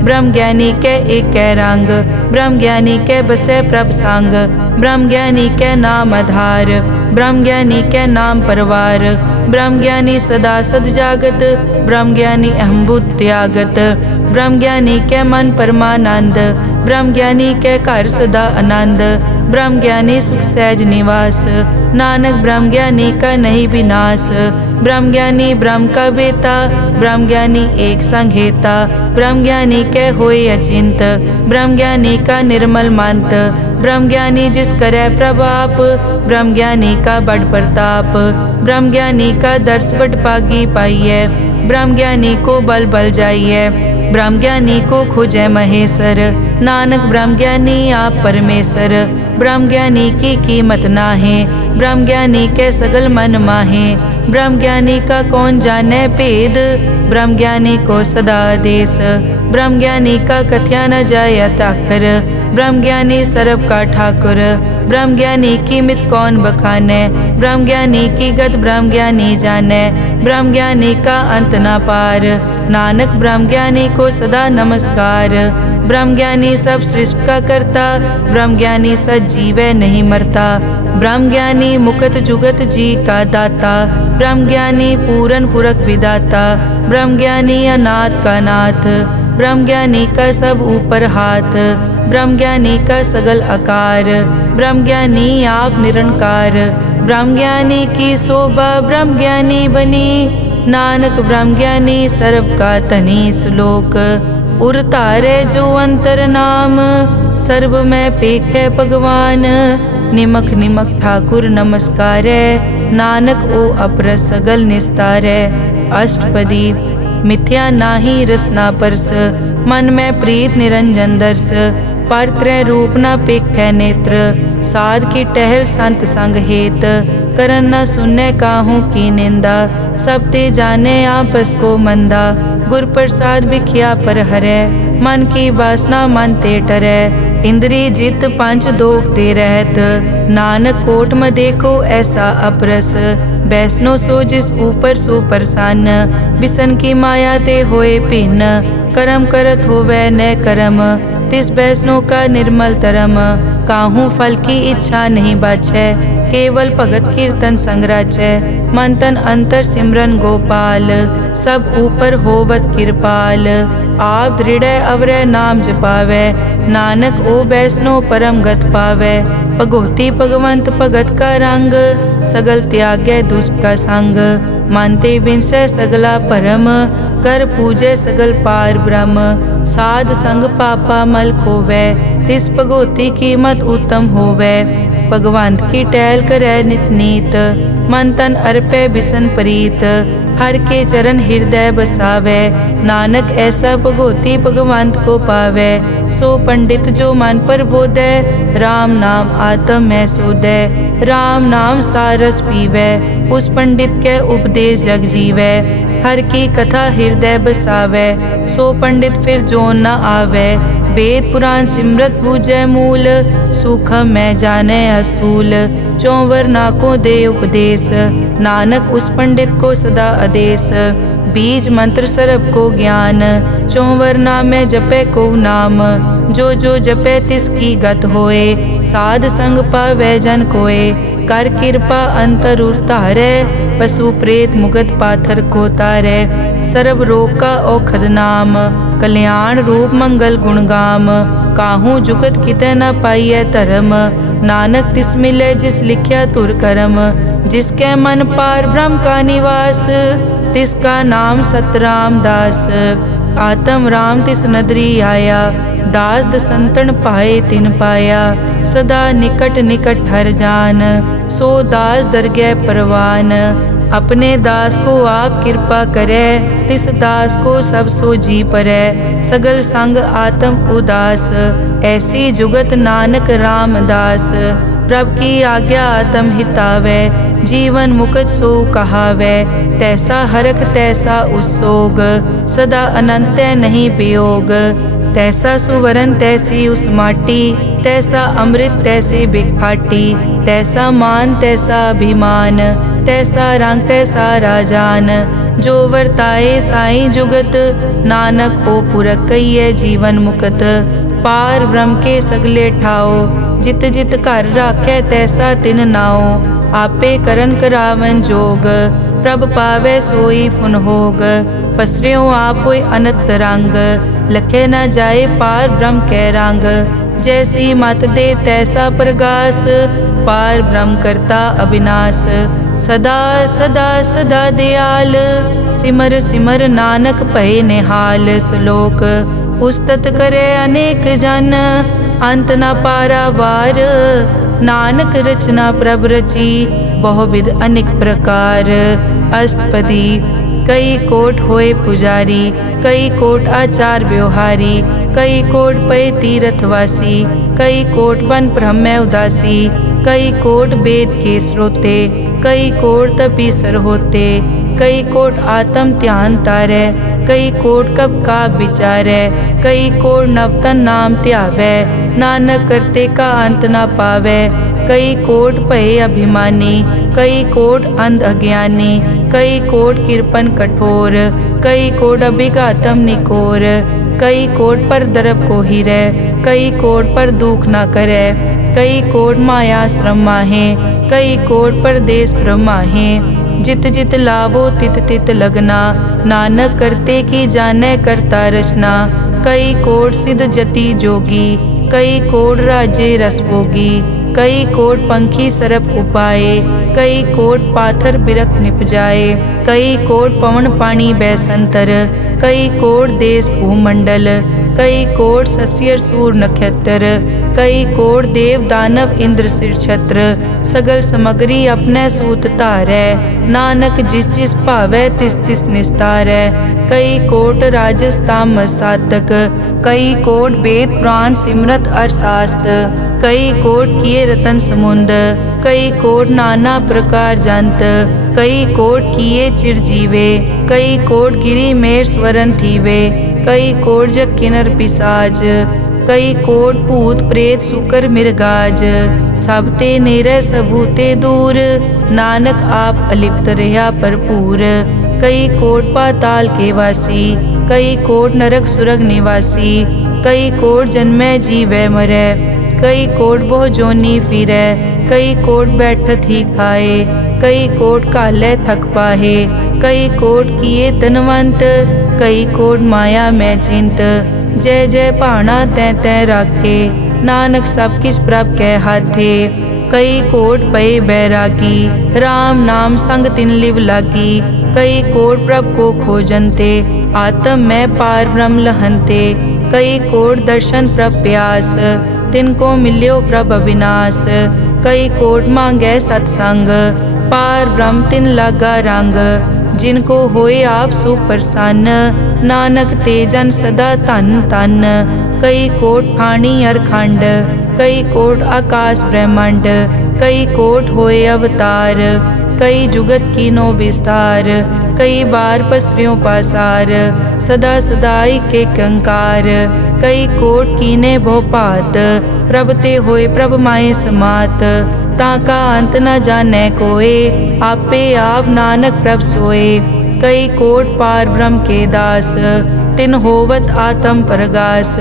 ब्रह्म ज्ञानी के एक कै रंग, ब्रह्म ज्ञानी के बसे प्रभ संग। ब्रह्म ज्ञानी के नाम आधार, ब्रह्म ज्ञानी के नाम परवार। ब्रह्म ज्ञानी सदा सद जागत, ब्रह्म ज्ञानी अहम बुद्धि त्यागत। ब्रह्म ज्ञानी के मन परमानंद, ब्रह्म ज्ञानी के घर सदा आनंद। ब्रह्म ज्ञानी सुख सहज निवास, नानक ब्रह्म ज्ञानी का नहीं विनाश। ब्रह्म ज्ञानी ब्रह्म का बेटा, ब्रह्म ज्ञानी एक संघेता। ब्रह्म ज्ञानी के होए अचिंत, ब्रह्म ज्ञानी का निर्मल मंत। ब्रह्म ज्ञानी जिस करे प्रभाप, ब्रह्म ज्ञानी का बड़ प्रताप। ब्रह्म ज्ञानी का दर्श बड़ पागी पाइये, ब्रह्म ज्ञानी को बल बल जाइए। ब्रह्म ज्ञानी को खोजे महेश्वर, नानक ब्रह्म ज्ञानी आप परमेश्वर। ब्रह्म ज्ञानी की कीमत नाहे, ब्रह्म ज्ञानी के सगल मन माहे। ब्रह्म ज्ञानी का कौन जाने भेद, ब्रह्म ज्ञानी को सदा आदेश। ब्रह्म ज्ञानी का कथ्या न जाय ताकर, ब्रह्म ज्ञानी सर्व का ठाकुर। ब्रह्म ज्ञानी की मित कौन बखाने, ब्रह्म ज्ञानी की गत ब्रह्म ज्ञानी जाने। ब्रह्म ज्ञानी का अंत न पार, नानक ब्रह्म ज्ञानी को सदा नमस्कार। ब्रह्म ज्ञानी सब सृष्टि का करता, ब्रह्म ज्ञानी सजीवै नहीं मरता। ब्रह्म ज्ञानी मुकत जुगत जी का दाता, ब्रह्म ज्ञानी पूरन पुरख विदाता। ब्रह्म ज्ञानी अनाथ का नाथ, ब्रह्म ज्ञानी का सब ऊपर हाथ। ब्रह्म ज्ञानी का सगल आकार, ब्रह्म ज्ञानी आप निरंकार। ब्रह्म ज्ञानी की शोभा ब्रह्म ज्ञानी बनी, नानक ब्रह्म ज्ञानी सर्व का धनी। श्लोक उर तारे जो अंतर नाम, सर्व में पेखे भगवान। निमक निमक ठाकुर नमस्कारे, नानक ओ अपर सगल निस्तारे। अष्टपदी मिथ्या नाही रसना परस, मन में प्रीत निरंजन दर्श। पर त्रय रूप न पेखे नेत्र, साध की टहल संत संग हेत। करन न सुनने काहू की निंदा, सब ते जाने आपस को मंदा। गुर प्रसाद बिखिया पर हरै, मन की वासना मन ते टरै। इंद्री जित पंच दोख ते रहत, नानक कोट म देखो ऐसा अपरस। वैष्णो सो जिस ऊपर सो प्रसन्न, बिसन की माया ते होए भिन्न। कर्म करत होवै न कर्म, तिस वैष्णो का निर्मल तरम। काहू फल की इच्छा नहीं बाछै, केवल भगत कीर्तन संग राचै। मन तन अंतर सिमरन गोपाल, सब ऊपर होवत कृपाल। आप दृढ़ अवरै नाम जपावै, नानक ओ वैष्णो परम गत पावै। भगोती भगवंत भगत का रंग, सगल त्यागै दुष्ट का संग। मानते बिनसै सगला परम, कर पूजै सगल पार ब्रह्म। साध संग पापा मल खोवै, तिस भगोती कीमत उत्तम होवै। भगवंत की टहल करै नित नीत, मन तन अर्पै बिसन प्रीत। हर के चरण हृदय बसावै, नानक ऐसा भगोती भगवंत को पावै। सो पंडित जो मन पर बोधै, राम नाम आत्म में सोधै। राम नाम सारस पीवै, उस पंडित के उपदेश जग जीवै। हर की कथा हृदय बसावै, सो पंडित फिर जोन न आवै। वेद पुराण सिमरत बूझै मूल, सूखम मैं जाने अस्थूल। चौवर नाकों दे उपदेश, नानक उस पंडित को सदा आदेश। बीज मंत्र सरब को ज्ञान, चौवर नाम जपै को नाम। जो जो जपै तिसकी गत होए, साध संग पावै जन कोए। कर कृपा अंतर उतारै, पशु प्रेत मुगत पाथर को तारै। सर्व रोग का औखद नाम, कल्याण रूप मंगल गुणगाम। काहू जुगत कितै न पाइयै धर्म, नानक तिस मिलै जिस लिख्या तुर करम। जिसके मन पार ब्रह्म का निवास, तिसका नाम सतराम दास। आत्म राम तिस नदरी आया, दास दसंतन पाए तिन पाया। सदा निकट निकट हर जान, सो दास दरगह परवान। अपने दास को आप कृपा करे, तिस दास को सब सो जी परै। सगल संग आत्म उदास, ऐसी जुगत नानक रामदास। प्रभ की आज्ञा आत्म हितावै, जीवन मुकत सो कहावै। तैसा हरख तैसा उस्सोग, सदा अनंत तै नहीं वियोग। तैसा सुवरन तैसी उस माटी, तैसा अमृत तैसी बिखाटी। तैसा मान तैसा अभिमान, तैसा रंग तैसा राजान। जो वर्ताए साईं जुगत, नानक ओ पुरख कहिए जीवन मुकत। पार ब्रह्म के सगले ठाओ, जित जित घर राखै तैसा तिन नाओ। आपे करन करावन जोग, प्रभ पावै सोई फुन होग। पसरियों आप होय अनंत रंग, लखे न जाए पार ब्रह्म कै रंग। जैसी मत दे तैसा प्रगास, पार ब्रह्म करता अविनाश। सदा सदा सदा दयाल, सिमर सिमर नानक भय निहाल। श्लोक उस्तत करे अनेक जन, अंत न पारावार। नानक रचना प्रभ रची, बहुविध अनेक प्रकार। अष्टपदी कई कोट होए पुजारी, कई कोट आचार व्यवहारी। कई कोट पय तीर्थवासी, कई कोट बन ब्रह्म उदासी। कई कोट वेद के स्रोते, कई कोट तपीसर होते। कई कोट आत्म ध्यान तारै, कई कोट कब का विचारै। कई कोट नवतन नाम ध्यावै, नानक करते का अंत न पावै। कई कोट भय अभिमानी, कई कोट अंध अज्ञानी। कई कोट कृपन कठोर, कई कोट अभिघातम निकोर। कई कोट पर दरब को हिरै, कई कोट पर दुख न करै। कई कोट माया श्रम माहे, कई कोट परदेश ब्रह्माहे। जित जित लावो तित तित लगना, नानक करते की जानै करता रचना। कई कोट सिद्ध जति जोगी, कई कोट राजे रस भोगी। कई कोट पंखी सरप उपाए, कई कोट पाथर बिरक निपजाए। कई कोट पवन पानी बैसंतर, कई कोट देश भूमंडल। कई कोट सस्यर सूर नक्षत्र, कई कोट देव दानव इंद्र सिर छत्र। सगल समग्री अपने सूत धारै, नानक जिस जिस भावै तिस तिस निस्तारै। कई कोट राजस तामस सातक, कई कोट वेद पुराण सिमरत अरशास्त्र। कई कोट किए रतन समुंद, कई कोट नाना प्रकार जंत। कई कोट किए चिरजीवे, कई कोट गिरी मेर स्वरन थीवे। कई कोट जग किन्नर पिसाज, कई कोट भूत प्रेत सुकर मिर्गाज। सब ते नेरे सबूते दूर, नानक आप अलिप्त रहा भरपूर। कई कोट पाताल के वासी, कई कोट नरक सुरग निवासी। कई कोट जन्मै जीवै मरै, कई कोट बहु जोनी फिरै। कई कोट बैठत ही खाए, कई कोट कालै थक पाहे। कई कोट किए तनवंत, कई कोट माया मैं चिंत। जय जय भाना तै तै राखे, नानक सब किछ प्रभ कै हाथे। कई कोट पए बैरागी, राम नाम संग तिन लिव लागी। कई कोट प्रभ को खोजनते, आत्म में पार ब्रह्म लहनते। कई कोट दर्शन प्रभ प्यास, तिनको मिल्यो प्रभ अविनाश। कई कोट मांगै सतसंग, पार ब्रह्म तिन लागा रंग। जिनको होए आप सुप्रसन्न, नानक ते जन सदा धन धन। कई कोट ठाणी अरखंड, कई कोट आकाश ब्रह्मांड। कई कोट होए अवतार, कई जुगत कीनो विस्तार। कई बार पसरियों पासार, सदा सदाई के कंकार। कई कोट कीने भोपात, प्रभ ते होए प्रभ माए समात। ताका अंत न जाने कोए, आपे आप नानक प्रभ सोए। कई कोट पार ब्रह्म के दास, तिन होवत आत्म परगास।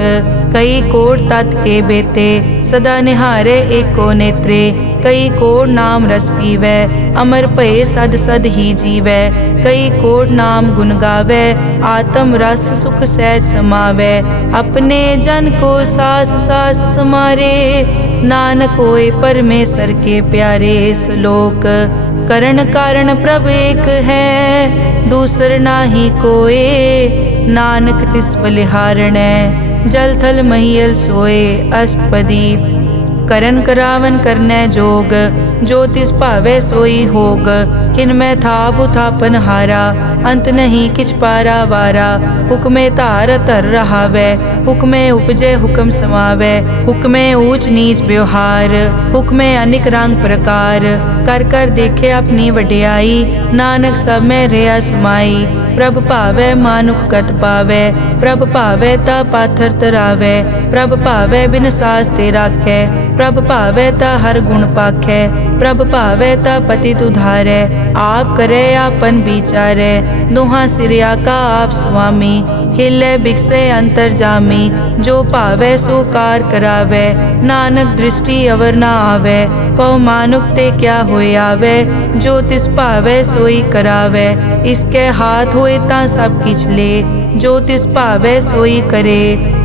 कई कोट तत् के बेते, सदा निहारे एको नेत्रे। कई कोट नाम रस पीवै, अमर भये सद सद ही जीवै। कई कोट नाम गुण गावै, आत्म रस सुख सहज समावै। अपने जन को सास सास समारे, नानक होए परमेश्वर के प्यारे। श्लोक करण कारण प्रभ एक है, दूसर नाही कोए। नानक तिस बलिहारणै, जल थल महियल सोए। अष्टपदी करन करावन करनै जोग, जो तिस भावै सोई होग। किनमै थाप उथापन हारा, अंत नहीं किछ पारा वारा। हुक्मे धार धर रहावै, हुक्मे उपजै हुक्म समावै। हुक्मे ऊंच नीच व्यवहार, हुक्मे अनिक रंग प्रकार। कर कर देखे अपनी वड्याई, नानक सब में रहा समाई। प्रभ भावै मानुख गत पावै, प्रभ भावै ता पाथर तरावै। प्रभ भावै बिन सास ते राखै, प्रभ भावै ता हर गुण पाखै। प्रभ भावै ता पतित उधारै, आप करे आपन विचारै। दोहां सिरिया का आप स्वामी, खेलै बिकसै अंतर जामी। जो भावै सो कार करावै, नानक दृष्टि अवर ना आवै। कहो मानुक ते क्या होए आवे, जो तिस भावै सोई करावै। इसके हाथ होए तां सब किछ ले, जो तिस भावै सोई करे।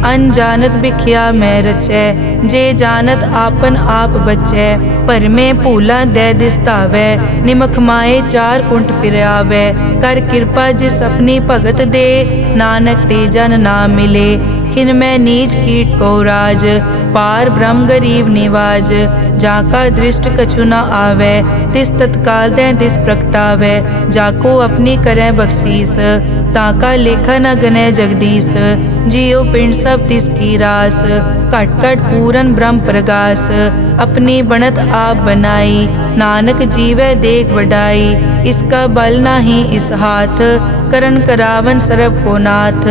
अनजानत बिख्या मैं रचै, जे जानत आपन आप बचै। भरमे भूला दै दिसतावै, निमख माए चार कुंट फिर आवै। कर कृपा जिस अपनी भगत दे, नानक ते जन ना मिले। खिन मैं नीच कीट को राज, पार ब्रह्म गरीब निवाज। जाका दृष्ट कछु न आवे, तिस तत्काल दै तिस प्रगटावै। जाको अपनी करै बख्शीस, ताका लेखा न गनै जगदीश। जियो पिंड सब तिसकी रास, घट घट पूरन ब्रह्म प्रगास। अपनी बनत आप बनाई, नानक जीवै देख वडाई। इसका बल नाही इस हाथ, करन करावन सरब को नाथ।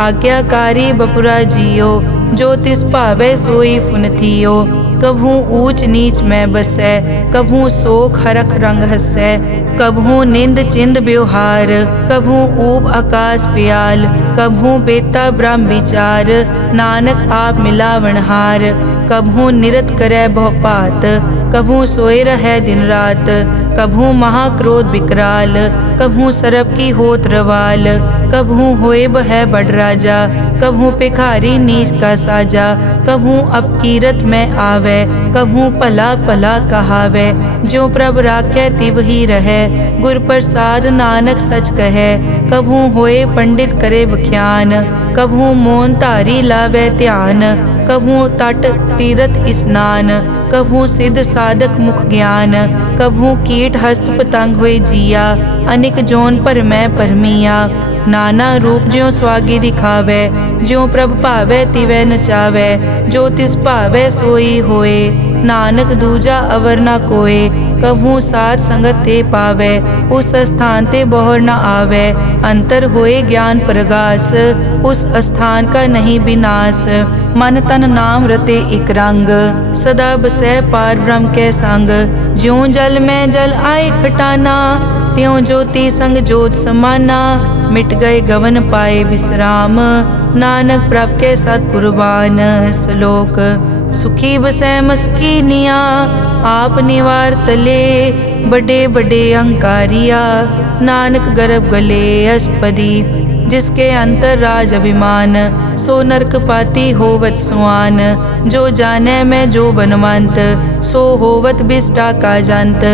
आज्ञाकारी बपुरा जियो, जो तिस भावै सोई फुनथियो। कभू ऊंच नीच में बसै, कभू शोक हरख रंग हसै। कभू निंद चिंद व्यवहार, कभू ऊब आकाश प्याल। कभू बेता ब्रह्म विचार, नानक आप मिलावनहार। कभू निरत करै बहुपात, कभू सोए रहै दिन रात। कभू महाक्रोध विकराल, कभू सरब की होत रवाल। कभू होए बह बड़ राजा, कभू भिखारी नीच का साजा। कभू अपकीरत में आवे, कभू भला भला कहावे। ज्यों प्रभ राखै तिव ही रहै, गुर प्रसाद नानक सच कहै। कभू होए पंडित करे बख्यान, कभू मौन धारी लावे ध्यान। कभू तट तीरथ स्नान, कभू सिद्ध साधक मुख ज्ञान। कभू कीट हस्त पतंग हुए जिया, अनिक जोन पर मैं परमिया। नाना रूप ज्यों स्वागी दिखावे, ज्यों प्रभ भावै तिवै नचावै। जो तिस भावै सोई होए, नानक दूजा अवर न कोए। कभू साथ संगत ते पावै, उस स्थान ते बहुर न आवै। अंतर होए ज्ञान प्रगास, उस स्थान का नहीं विनाश। मन तन नाम रते एक रंग, सदा बसै पार ब्रह्म के संग। ज्यों जल में जल आए खटाना, त्यों ज्योति संग ज्योत समाना। मिट गए गवन पाए विश्राम, नानक प्रभ के सतकुर्बान। श्लोक सुखी बसै मस्कीनिया, आप निवार तले। बड़े बड़े अहंकारिया, नानक गर्भ गले अष्टपदी। जिसके अंतर राज अभिमान, सो नरक पाती होवत सुआन। जो जाने में जो बनवंत, सो होवत बिष्टा का जंत।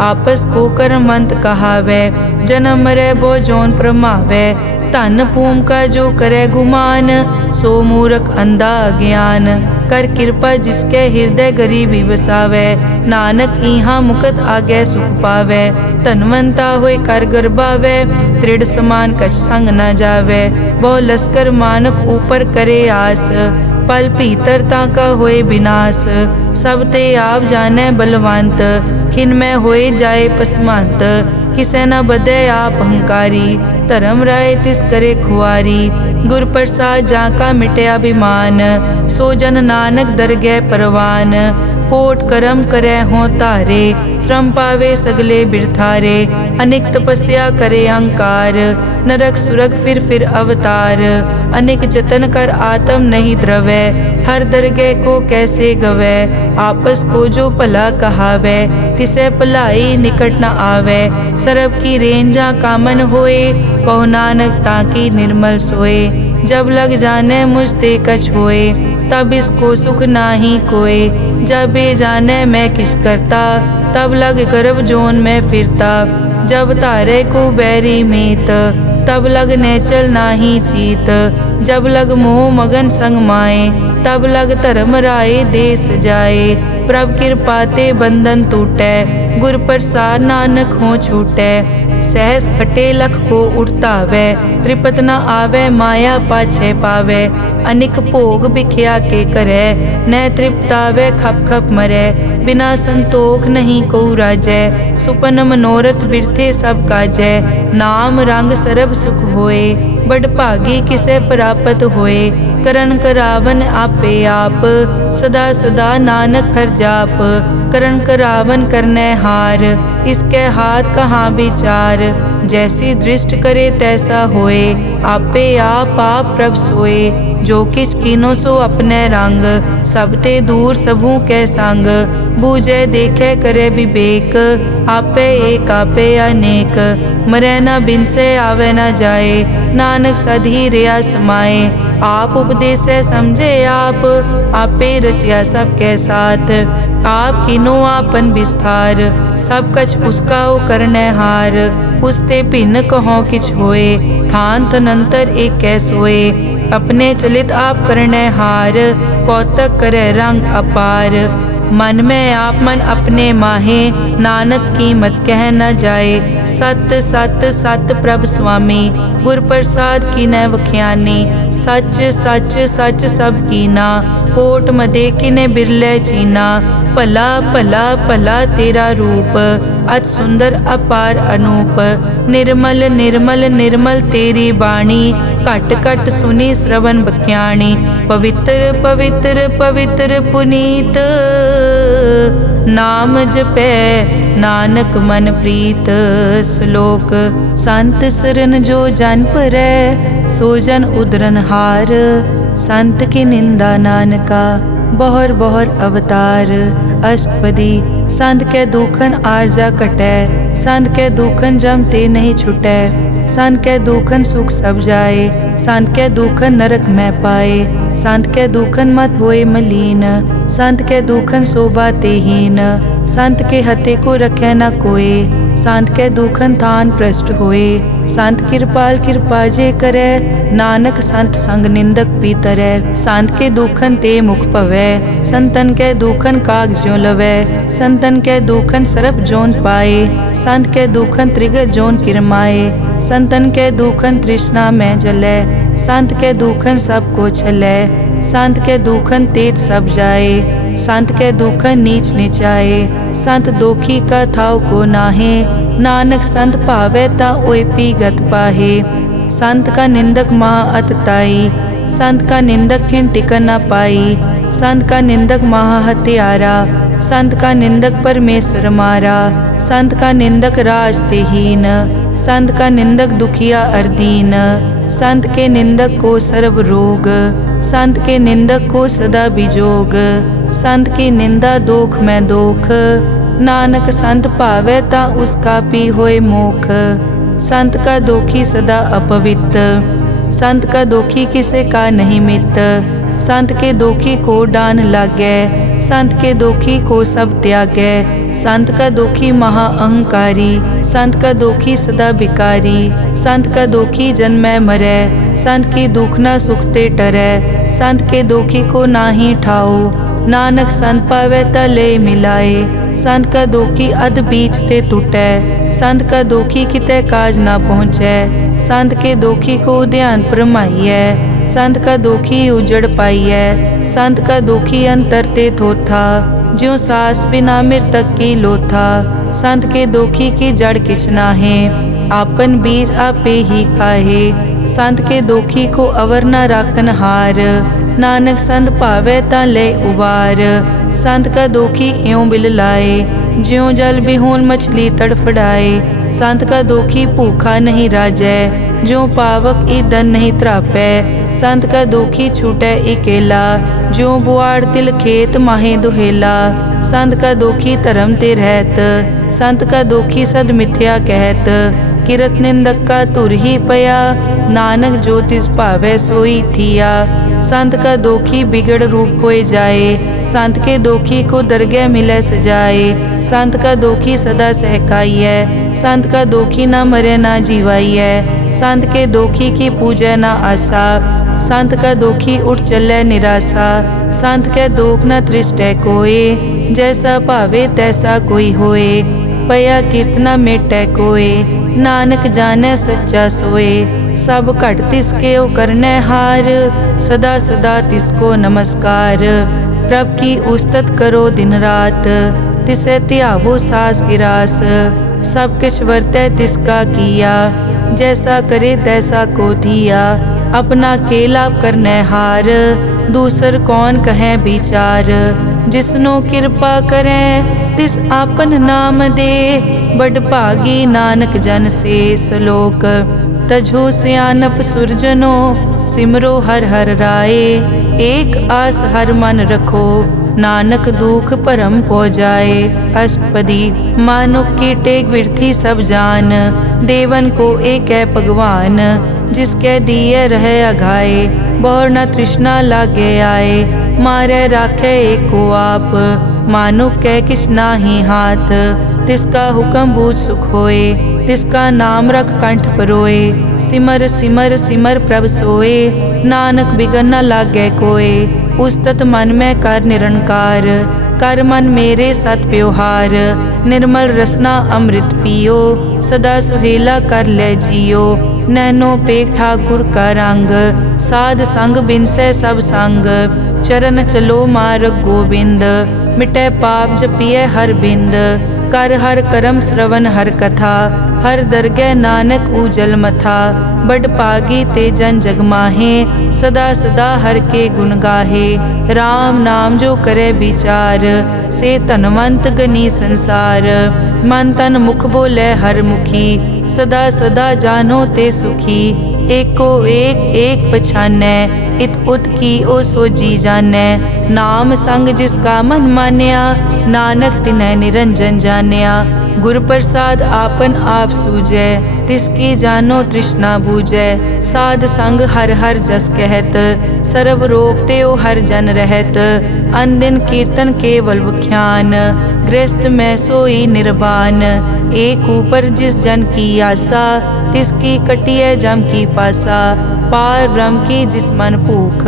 आपस को कर्मंत कहावै, जन्म मरै बो जोन प्रमावै। धन भूम का जो करे गुमान, सो मूर्ख अंधा ज्ञान। कर कृपा जिसके हृदय गरीबी बसावै, नानक इहाँ मुकत आगे सुख पावै। धनवंता होए कर गर्भावै, दृढ़ समान कछ संग न जावै। बहु लश्कर मानक ऊपर करे आस, पल भीतरता का होए विनाश। सब ते आप जाने बलवंत, खिन में होए जाए पसमंत। किसे न बदे आप अहंकारी, धर्म राय तिस करे खुआरी। गुर प्रसाद जाका मिटे अभिमान, सो जन नानक दरगह परवान। कोट करम करे हों तारे, श्रम पावे सगले बिरथारे। अनेक तपस्या करे अहंकार, नरक सुरग फिर अवतार। अनेक जतन कर आत्म नहीं द्रवै, हर दरगह को कैसे गवै। आपस को जो भला कहावै, तिसे भलाई निकट न आवै। सरब की रेंजा कामन होए, कहो नानक ताकि निर्मल सोए। जब लग जाने मुझ ते कछ होए, तब इसको सुख नाही कोय। जब ये जाने मैं किस करता, तब लग गर्भ जोन में फिरता। जब तारे को बैरी मीत, तब लग नेचल नाही चीत। जब लग मोह मगन संग माए, तब लग धर्म राय देश जाए। प्रभ कृपा ते बंधन टूटै, गुर प्रसाद नानक हो छूटै। सहस खटे लख को उठतावै, त्रिपत न आवे माया पाछे पावे। अनिक भोग बिख्या के करे, न तृप्तावे खप खप मरै। बिना संतोख नहीं को राजै, सुपन मनोरथ बिरथे सब काजै। नाम रंग सरब सुख होए, बड़ भागी किसे प्राप्त होए। करन करावन आपे आप, सदा सदा नानक हर जाप। करन करावन करने हार, इसके हाथ कहाँ विचार। जैसी दृष्ट करे तैसा होए, आपे आप प्रभ सोए। जो किछ कीनो सो अपने रंग, सब ते दूर सबू के संग। बूझे देखे करे विवेक, आपे एक आपे अनेक। मरै न बिन से आवे न जाए, नानक सधी रिया समाए। आप उपदेसे समझे आप, आपे रचिया सबके साथ। आप किनो आपन विस्तार, सब कछ उसका ओ करने हार। उसते भिन्न कहो किछ होए, थान तनंतर एक कै सोए। अपने चलित आप करने हार, कौतक करे रंग अपार। मन में आप मन अपने माहे, नानक कीमत कह न जाए। सत सत सत प्रभ स्वामी, गुर प्रसाद की न वख्यानी। सच सच सच सब कीना, कोट मदे किने बिरले चीना। भला भला भला तेरा रूप, अति सुंदर अपार अनूप। निर्मल निर्मल निर्मल तेरी बाणी, घट घट सुनी श्रवण बख्याणी। पवित्र पवित्र पवित्र पुनीत, नाम जपै नानक मन प्रीत। श्लोक संत सरन जो जन परै, सो जन उदरन हार। संत की निंदा नानका, बहुर बहुर अवतार। अष्टपदी संत के दुखन आरजा कटै, संत के दुखन जम ते नहीं छुटै। संत के दुखन सुख सब जाए, संत के दुखन नरक में पाए। संत के दुखन मत होए मलीन, संत के दुखन शोभा ते हीन। संत के हते को रखे न कोय, संत के दुखन थान प्रष्ट होए। संत कृपाल कृपा जे करे, नानक संत संग निंदक पीतरै। संत के दुखन ते मुख पवै, संतन के दुखन काग ज्यों लवै। संतन के दुखन सरप जोन पाए, संत के दुखन त्रिगर जोन किरमाए। संतन के दुखन तृष्णा में जलै, संत के दुखन सब को छलै। संत के दुखन तेज सब जाए, संत के दुखन नीच निचाए। संत दोखी का थाव को नाहे, नानक संत भावे ता ओए पी गत पाहे। संत का निंदक महा अतताई, संत का निंदक खिन टिकन न पाई। संत का निंदक महा हत्यारा, संत का निंदक परमेश्वर मारा। संत का निंदक राज तेहीन, संत का निंदक दुखिया अर्दीन। संत के निंदक को सर्व रोग, संत के निंदक को सदा बिजोग। संत की निंदा दोख में दोख, नानक संत भावे ता उसका पी होए मोख। संत का दोखी सदा अपवित्र, संत का दोखी किसे का नहीं मित। संत के दोखी को डान लागै, संत के दोखी को सब त्यागै। संत का दोखी महा अहंकारी, संत का दोखी सदा बिकारी। संत का दोखी जन्मै मरै, संत की दुख न सुखते टरै। संत के दोखी को नाही ठाओ, नानक संत पावे ता ले मिलाए। संत का दोखी अध बीच ते टूटै, संत का दोखी किते काज ना पहुँचै। संत के दोखी को ध्यान परमाइयै, संत का दोखी उजड़ पाइयै। संत का दोखी अंतर ते थोथा, ज्यों सास बिना मृतक की लोथा। संत के दोखी की जड़ किछ नाहे, आपन बीज आपे ही खाहे। संत के दोखी को अवर न राखन हार, नानक संत भावे ता ले उबार। संत का दोखी एवं बिल लाए, ज्यों जल बिहोन मछली तड़फड़ाए। संत का दोखी भूखा नहीं राजै, ज्यों पावक ईदन नहीं त्रापै। संत का दोखी छूटै इकेला, ज्यों बुआड़ तिल खेत माहे दुहेला। संत का दोखी धर्म ते रहत, संत का दोखी सद मिथ्या कहत। किरत निंदक का तुर ही पया, नानक जो तिस भावै सोई थिया। संत का दोखी बिगड़ रूप होए जाए, संत के दोखी को दरगह मिलै सजाए। संत का दोखी सदा सहकाइयै, संत का दोखी ना मरे ना जीवाइयै। संत के दोखी की पूजै ना आसा, संत का दोखी उठ चलै निराशा। संत के दोख न तृष्टै कोय, जैसा भावे तैसा कोई होए। पया कीर्तना मेटै कोय, नानक जानै सच्चा सोए। सब घट तिसके ओ करनै हार, सदा सदा तिसको नमस्कार। प्रभ की उस्तत करो दिन रात, तिसे त्यावो सास गिरास। सब किछ वर्तै तिसका किया, जैसा करे तैसा को दिया। अपना केला करनै हार, दूसर कौन कहे विचार। जिसनो कृपा करै तिस आपन नाम दे, बड़ भागी नानक जन से सलोक। तजो सियानप सुरजनो, सिमरो हर हर राय। एक आस हर मन रखो, नानक दुख भरम पौ जाए। अष्टपदी मानुक की टेक बिरथी सब जान, देवन को एक है भगवान। जिसके दिए रहे अघाए, बहुर न तृष्णा लागे आए। मारे राखे एको आप, मानुक के किछ नाहि हाथ। तिसका हुक्म बूझ सुख होए, तिसका नाम रख कंठ परोए। सिमर सिमर सिमर प्रभ सोए, नानक बिगन न लागे कोय। उस्तत मन में कर निरंकार, कर मन मेरे सत व्यवहार। निर्मल रसना अमृत पियो, सदा सुहेला कर ले जियो। नैनो पेख ठाकुर का रंग, साध संग बिनसै सब संग। चरण चलो मार्ग गोविंद, मिटै पाप जपिए हर बिंद। कर हर करम श्रवण हर कथा, हर दरगह नानक उजल मथा। बड़ पागी ते जन जग माहे, सदा सदा हर के गुण गाहे। राम नाम जो करे विचार, से धनवंत गनी संसार। मन तन मुख बोले हर मुखी, सदा सदा जानो ते सुखी। एको एक एक पछानै, इत उत की ओ सो जी जानै। नाम संग जिसका मन मान्या, नानक तिनै निरंजन जान्या। गुर प्रसाद आपन आप सूझै, तिसकी जानो तृष्णा बूझै। साध संग हर हर जस कहत, सर्व रोग त्यो हर जन रहत। अनदिन कीर्तन केवल बख्यान, गृहस्थ में सोई निर्वाण। एक ऊपर जिस जन की आशा, तिसकी कटिए जम की फासा। पार ब्रह्म की जिस मन भूख,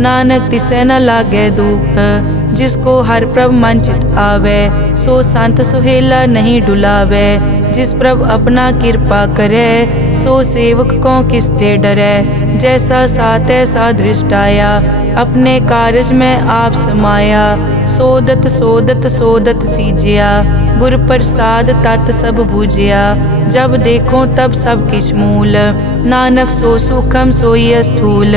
नानक तिसे न लागे दुख। जिसको हर प्रभ मन चित आवे, सो संत सुहेला नहीं डुलावे। जिस प्रभ अपना कृपा करे, सो सेवक को किसते डरे। जैसा सात ऐसा दृष्ट आया, अपने कारज में आप समाया। सोदत सोदत सोदत सीजिया, गुर प्रसाद तत् सब बूझिया। जब देखो तब सब किछ मूल, नानक सो सुखम सोई स्थूल।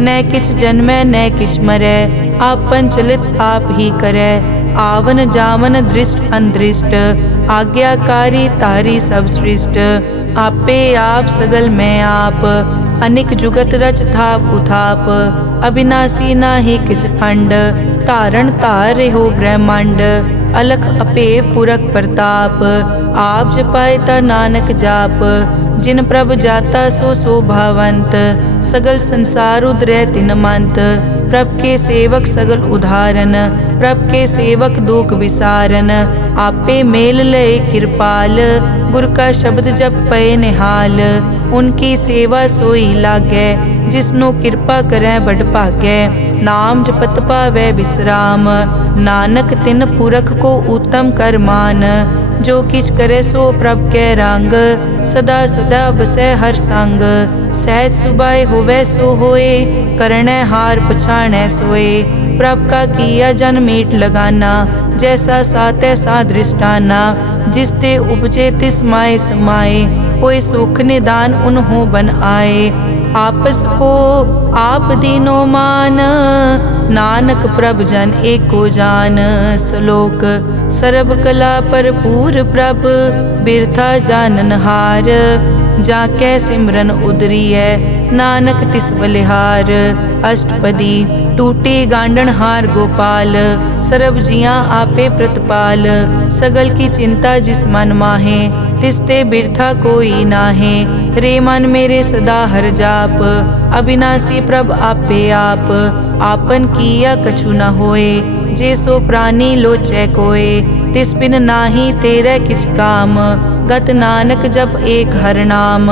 न किछ जन्मै न किछ मरै, आपन चलित आप ही करे। आवन जावन दृष्ट अनदृष्ट, आज्ञाकारी तारी सब सृष्ट। आपे आप सगल में आप, अनिक जुगत रच थाप उथाप। अविनाशी नाहि किछ खंड, धारण धार हो ब्रह्मांड। अलख अपेव पुरख प्रताप, आप जपाए ता नानक जाप। जिन प्रभ जाता सो शोभावंत, सगल संसार उदरै तिन मंत। प्रभ के सेवक सगल उदाहरण, प्रभ के सेवक दुख विसारन। आपे मेल लय कृपाल, गुर का शब्द जप पए निहाल। उनकी सेवा सोई लागै, जिसनो कृपा करै बड़ भागै। नाम जपत पावै विश्राम, नानक तिन पुरख को उत्तम कर मान। जो किछ करे सो प्रभ कै रंग, सदा सदा बसै हर संग। सहज सुभाए होवै सो होए, करनै हार पछाणै सोए। प्रभ का किया जन मीट लगाना, जैसा सात ऐसा दृष्टाना। जिस ते उपजे तिस माए समाए, होए सुख निदान उन्हों बन आए। आपस को आप दीनो मान, नानक प्रभ जन एको जान। श्लोक सर्ब कला भरपूर प्रभ, बिरथा जानन हार। जाकै सिमरन उदरियै, नानक तिस बलिहार। अष्टपदी टूटी गांडन हार गोपाल, सर्ब जियां आपे प्रतिपाल। सगल की चिंता जिस मन माहे, तिसते बिरथा कोई नाहे। रे मन मेरे सदा हर जाप, अविनाशी प्रभ आपे आप। आपन किया कछु न होए, जे सो प्राणी लोचै कोय। तिस बिन नाही तेरे किछ काम, गत नानक जप एक हर नाम।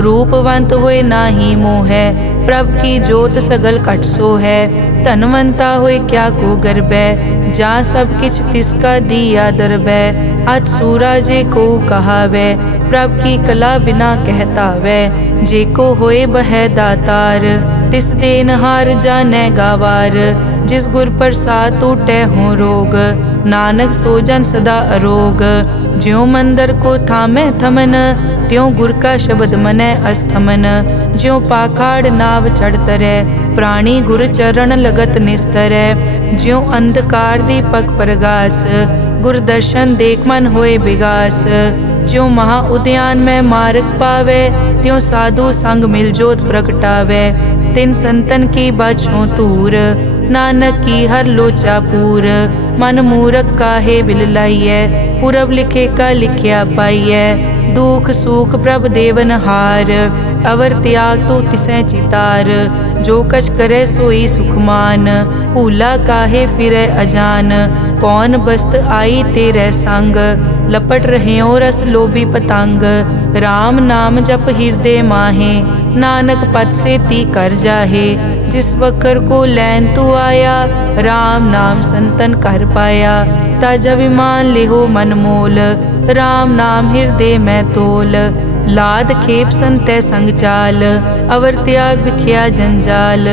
रूपवंत होए नाही मोहै, प्रभ की जोत सगल कट सो है। धनवंता होए क्या को गर्बै, जा सब किछ तिसका दिया दरबै। अत सूरा जे को कहावै, प्रभ की कला बिना कहतावै। जे को होए बह दातार, तिस देनहार जानै गावार। जिस गुर प्रसाद टूटै हो रोग, नानक सो जन सदा अरोग। ज्यों मंदिर को थामै थमन, त्यों गुर का शब्द मनै अस्थमन। ज्यों पाखाड़ नाव चढ़ तरै, प्राणी गुर चरण लगत निस्तरै। ज्यों अंधकार दीपक प्रगास, गुर दर्शन देख मन होए विगास। ज्यों महा उद्यान में मार्ग पावे, त्यों साधु संग मिल जोत प्रगटावे। तिन संतन की बाछों तूर, नानक की हर लोचा पूर। मन मूरख काहे बिल लाइयै, पुरब लिखे का लिखिया पाइयै। दुख सुख प्रभ देवन हार, अवर त्याग तो तिसै चितार। जो कछ करे सोई सुखमान, भूला काहे फिरै अजान। कौन बस्त आई तेरे संग, लपट रह्यो रस लोभी पतंग। राम नाम जप हृदय माहे, नानक पद से ती कर जाहे। जिस वकर को लैन तू आया, राम नाम संतन कर पाया। तज अभिमान लेहो मन मोल, राम नाम हृदय में तोल। लाद खेप संतै संग चाल, अवर त्याग बिखिया जंजाल।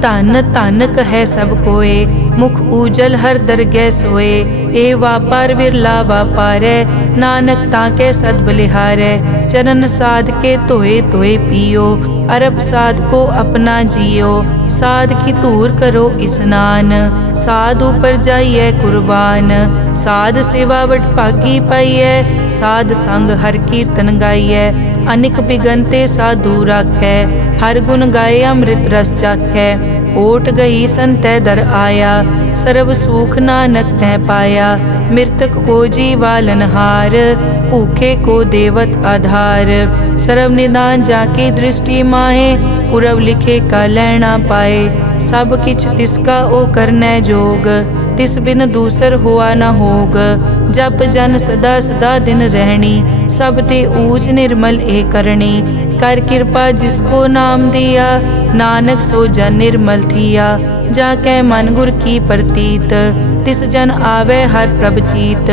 धन धन कहे सब कोय, मुख उजल हर दरगह सोए। ए वापार विरला वापारै, नानक ताके सद बलिहारै। चरण साध के धोए धोए पियो, अरब साध को अपना जियो। साध की धूर करो स्नान, साध ऊपर जाइए कुर्बान। साध सेवा वड भागी पाइयै, साध संग हर कीर्तन गाइयै। अनिक बिगनते साधु राखै, हर गुण गाए अमृत रस चाखै। ओट गई संतै दर आया, सर्व सुख नानक तै पाया। मृतक को जीवालन हार, भूखे को देवत आधार। सर्व निदान जाके दृष्टि माहे, पुरब लिखे का लैना पाए। सब किछ तिसका ओ करनै जोग, तिस बिन दूसर हुआ न होग। जप जन सदा सदा दिन रहनी, सब ते ऊच निर्मल ए करनी। कर कृपा जिसको नाम दिया, नानक सो जन निर्मल थिया। जाकै मन गुर की प्रतीत, तिस जन आवे हर प्रभ चीत।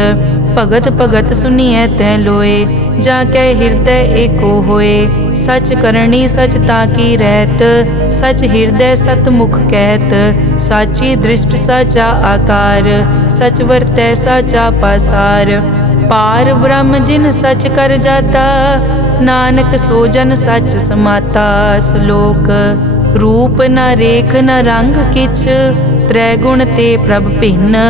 भगत भगत सुनिए तै लोए, जाके हृदय एको होए। सच करनी सच ताकी रहत, सच हृदय सत मुख कहत। साची दृष्ट साचा आकार, सच वरतै साचा पासार। पार ब्रह्म जिन सच कर जाता, नानक सो जन सच समाता। श्लोक रूप न रेख न रंग किछ, त्रैगुण ते प्रभ भिन्न।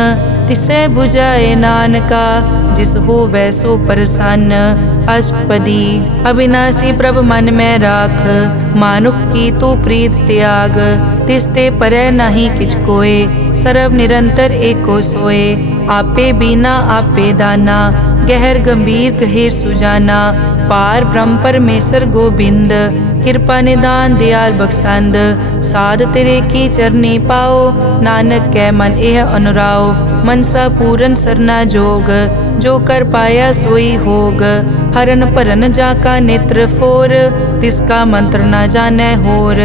तिसै बुझाए नानका, जिस होवै सो प्रसन्न। अष्टपदी अविनाशी प्रभ मन में राख, मानुख की तू प्रीत त्याग। तिस ते परै नहीं किछ कोय, सर्व निरंतर एको सोए। आपे बीना आपे दाना, गहर गंभीर गहीर सुजाना। पार ब्रह्म परमेश्वर गोबिंद, कृपा निदान दयाल बख्शंद। साध तेरे की चरनी पाओ, नानक कै मन एह अनुराओ। मनसा पूरन सरना जोग, जो कर पाया सोई होग। हरन भरन जाका नेत्र फोर, तिसका मंत्र न जानै होर।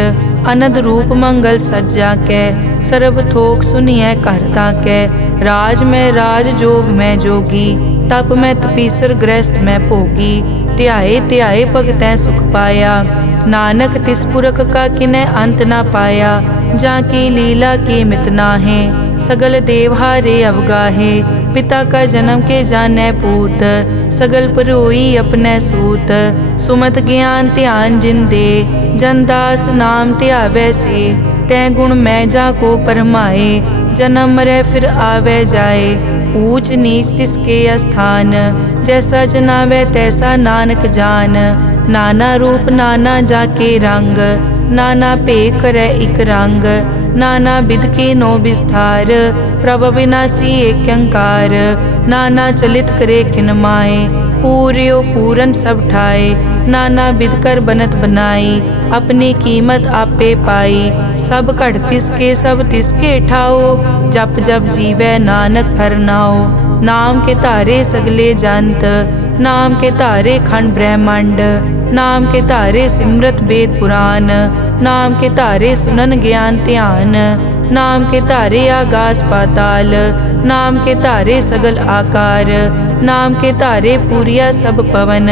अनद रूप मंगल सज्जा कै, सर्व थोक सुनिए कर ताकै। राज में राज जोग में जोगी, तप में तपीसर गृहस्थ में भोगी। ध्याए ध्याए भगतैं सुख पाया, नानक तिस पुरख का किनै अंत ना पाया। जाकी लीला की मित नाहे, सगल देवहारे अवगाहे। पिता का जन्म के जानै पूत, सगल परोई अपने सूत। सुमत ज्ञान ध्यान जिन दे, जनदास नाम ध्यावै से। तै गुण मैं जाको परमाए, जन्म मरै फिर आवे जाए। ऊंच नीच तिसके स्थान, जैसा जनावे तैसा नानक जान। नाना रूप नाना जाके रंग, नाना भेख करे इक रंग। नाना बिध के नो विस्तार, प्रभ अविनाशी एक अंकार। नाना चलित करे खिन माए, पूर्यो पूरन सब ठाए। नाना बिध कर बनत बनाई, अपनी कीमत आपे पाई। सब घट तिसके सब तिसके ठाओ, जप जप जीवै नानक हर नाओ। नाम के तारे सगले जंत, नाम के तारे खंड ब्रह्मांड। नाम के तारे सिमरत वेद पुराण, नाम के तारे सुनन ज्ञान ध्यान। नाम के तारे आकाश पाताल, नाम के तारे सगल आकार। नाम के तारे पूरिया सब पवन,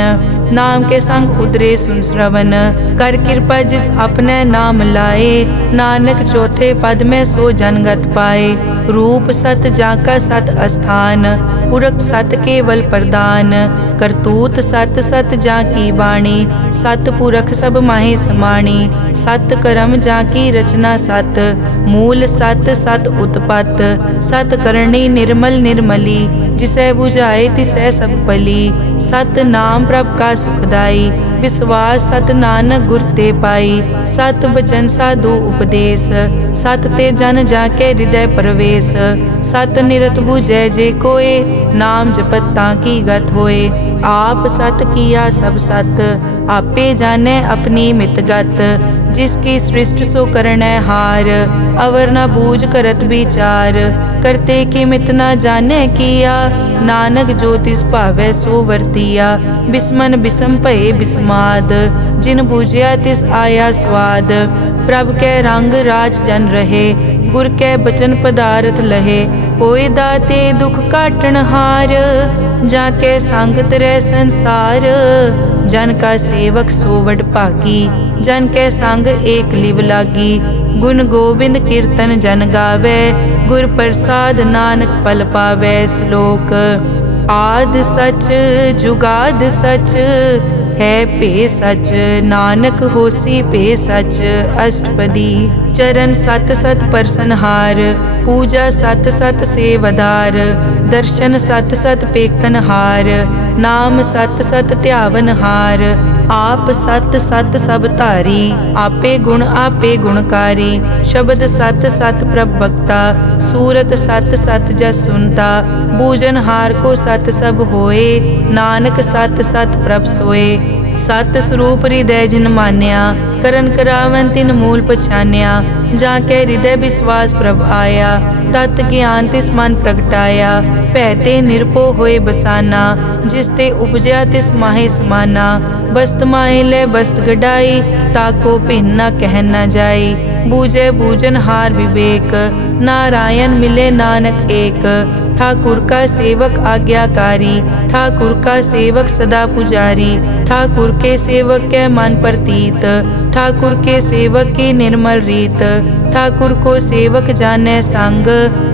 नाम के संग उतरे सुन श्रवण। कर कृपा जिस अपने नाम लाए, नानक चौथे पद में सो जनगत पाए। रूप सत जाका सत अस्थान, पुरख सत केवल प्रदान। करतूत सत सत जाकी वाणी, सत पुरख सब माहे समाणी। सत कर्म जाकी रचना सत, मूल सत सत उत्पत। सत करणी निर्मल निर्मली, जिसे बुझाए तिसै सब पली। सत नाम प्रभ का सुखदाई, विश्वास सत नानक गुर ते पाई। सत बचन साधु उपदेश, सत ते जन जाके हृदय प्रवेश। सत निरत बुझै जे कोय, नाम जपत ताकी गत होए। आप सत किया सब सत, आपे जाने अपनी मित गत। जिसकी सृष्ट सो करनै हार, अवर न बूझ करत विचार। करते कि मित न जाने किया, नानक जो तिस भावै सो वर्तिया। बिस्मन बिसम भये बिस्माद, जिन बूझिया तिस आया स्वाद। प्रभ कै रंग राज जन रहे, गुर कै बचन पदारथ लहे। होए दाते दुख काटन हार, जाके संग तरै संसार। जन का सेवक सो वड भागी, जन के संग एक लिव लागी। गुण गोबिंद कीर्तन जन गावे, गुर प्रसाद नानक फल पावे। श्लोक आद सच जुगाद सच, है पे सच नानक होसी पे सच। अष्टपदी चरण सत सत परसनहार, पूजा सत सत सेवदार। दर्शन सत सत पेखनहार, नाम सत सत ध्यावनहार। आप सत सत सब धारी, आपे गुण आपे गुणकारी। शब्द सत सत प्रभ भक्ता, सूरत सत सत जस सुनता। बूझनहार को सत सब होए, नानक सत सत प्रभ सोए। सत स्वरूप हृदय जिन मान्या, करन करावन तिन मूल पछान्या। जाके हृदय विश्वास प्रभ आया, तत ज्ञान तिस मन प्रगटाया। भैते निरपो होए बसाना, जिस ते उपजया तिस माहे समाना। बस्त माहे ले बस्त गडाई, ताको भिन्न न कह न जाई। बूझे बूझन हार विवेक, नारायण मिले नानक एक। ठाकुर का सेवक आज्ञाकारी, ठाकुर का सेवक सदा पुजारी। ठाकुर के सेवक के मन प्रतीत, ठाकुर के सेवक की निर्मल रीत। ठाकुर को सेवक जाने संग,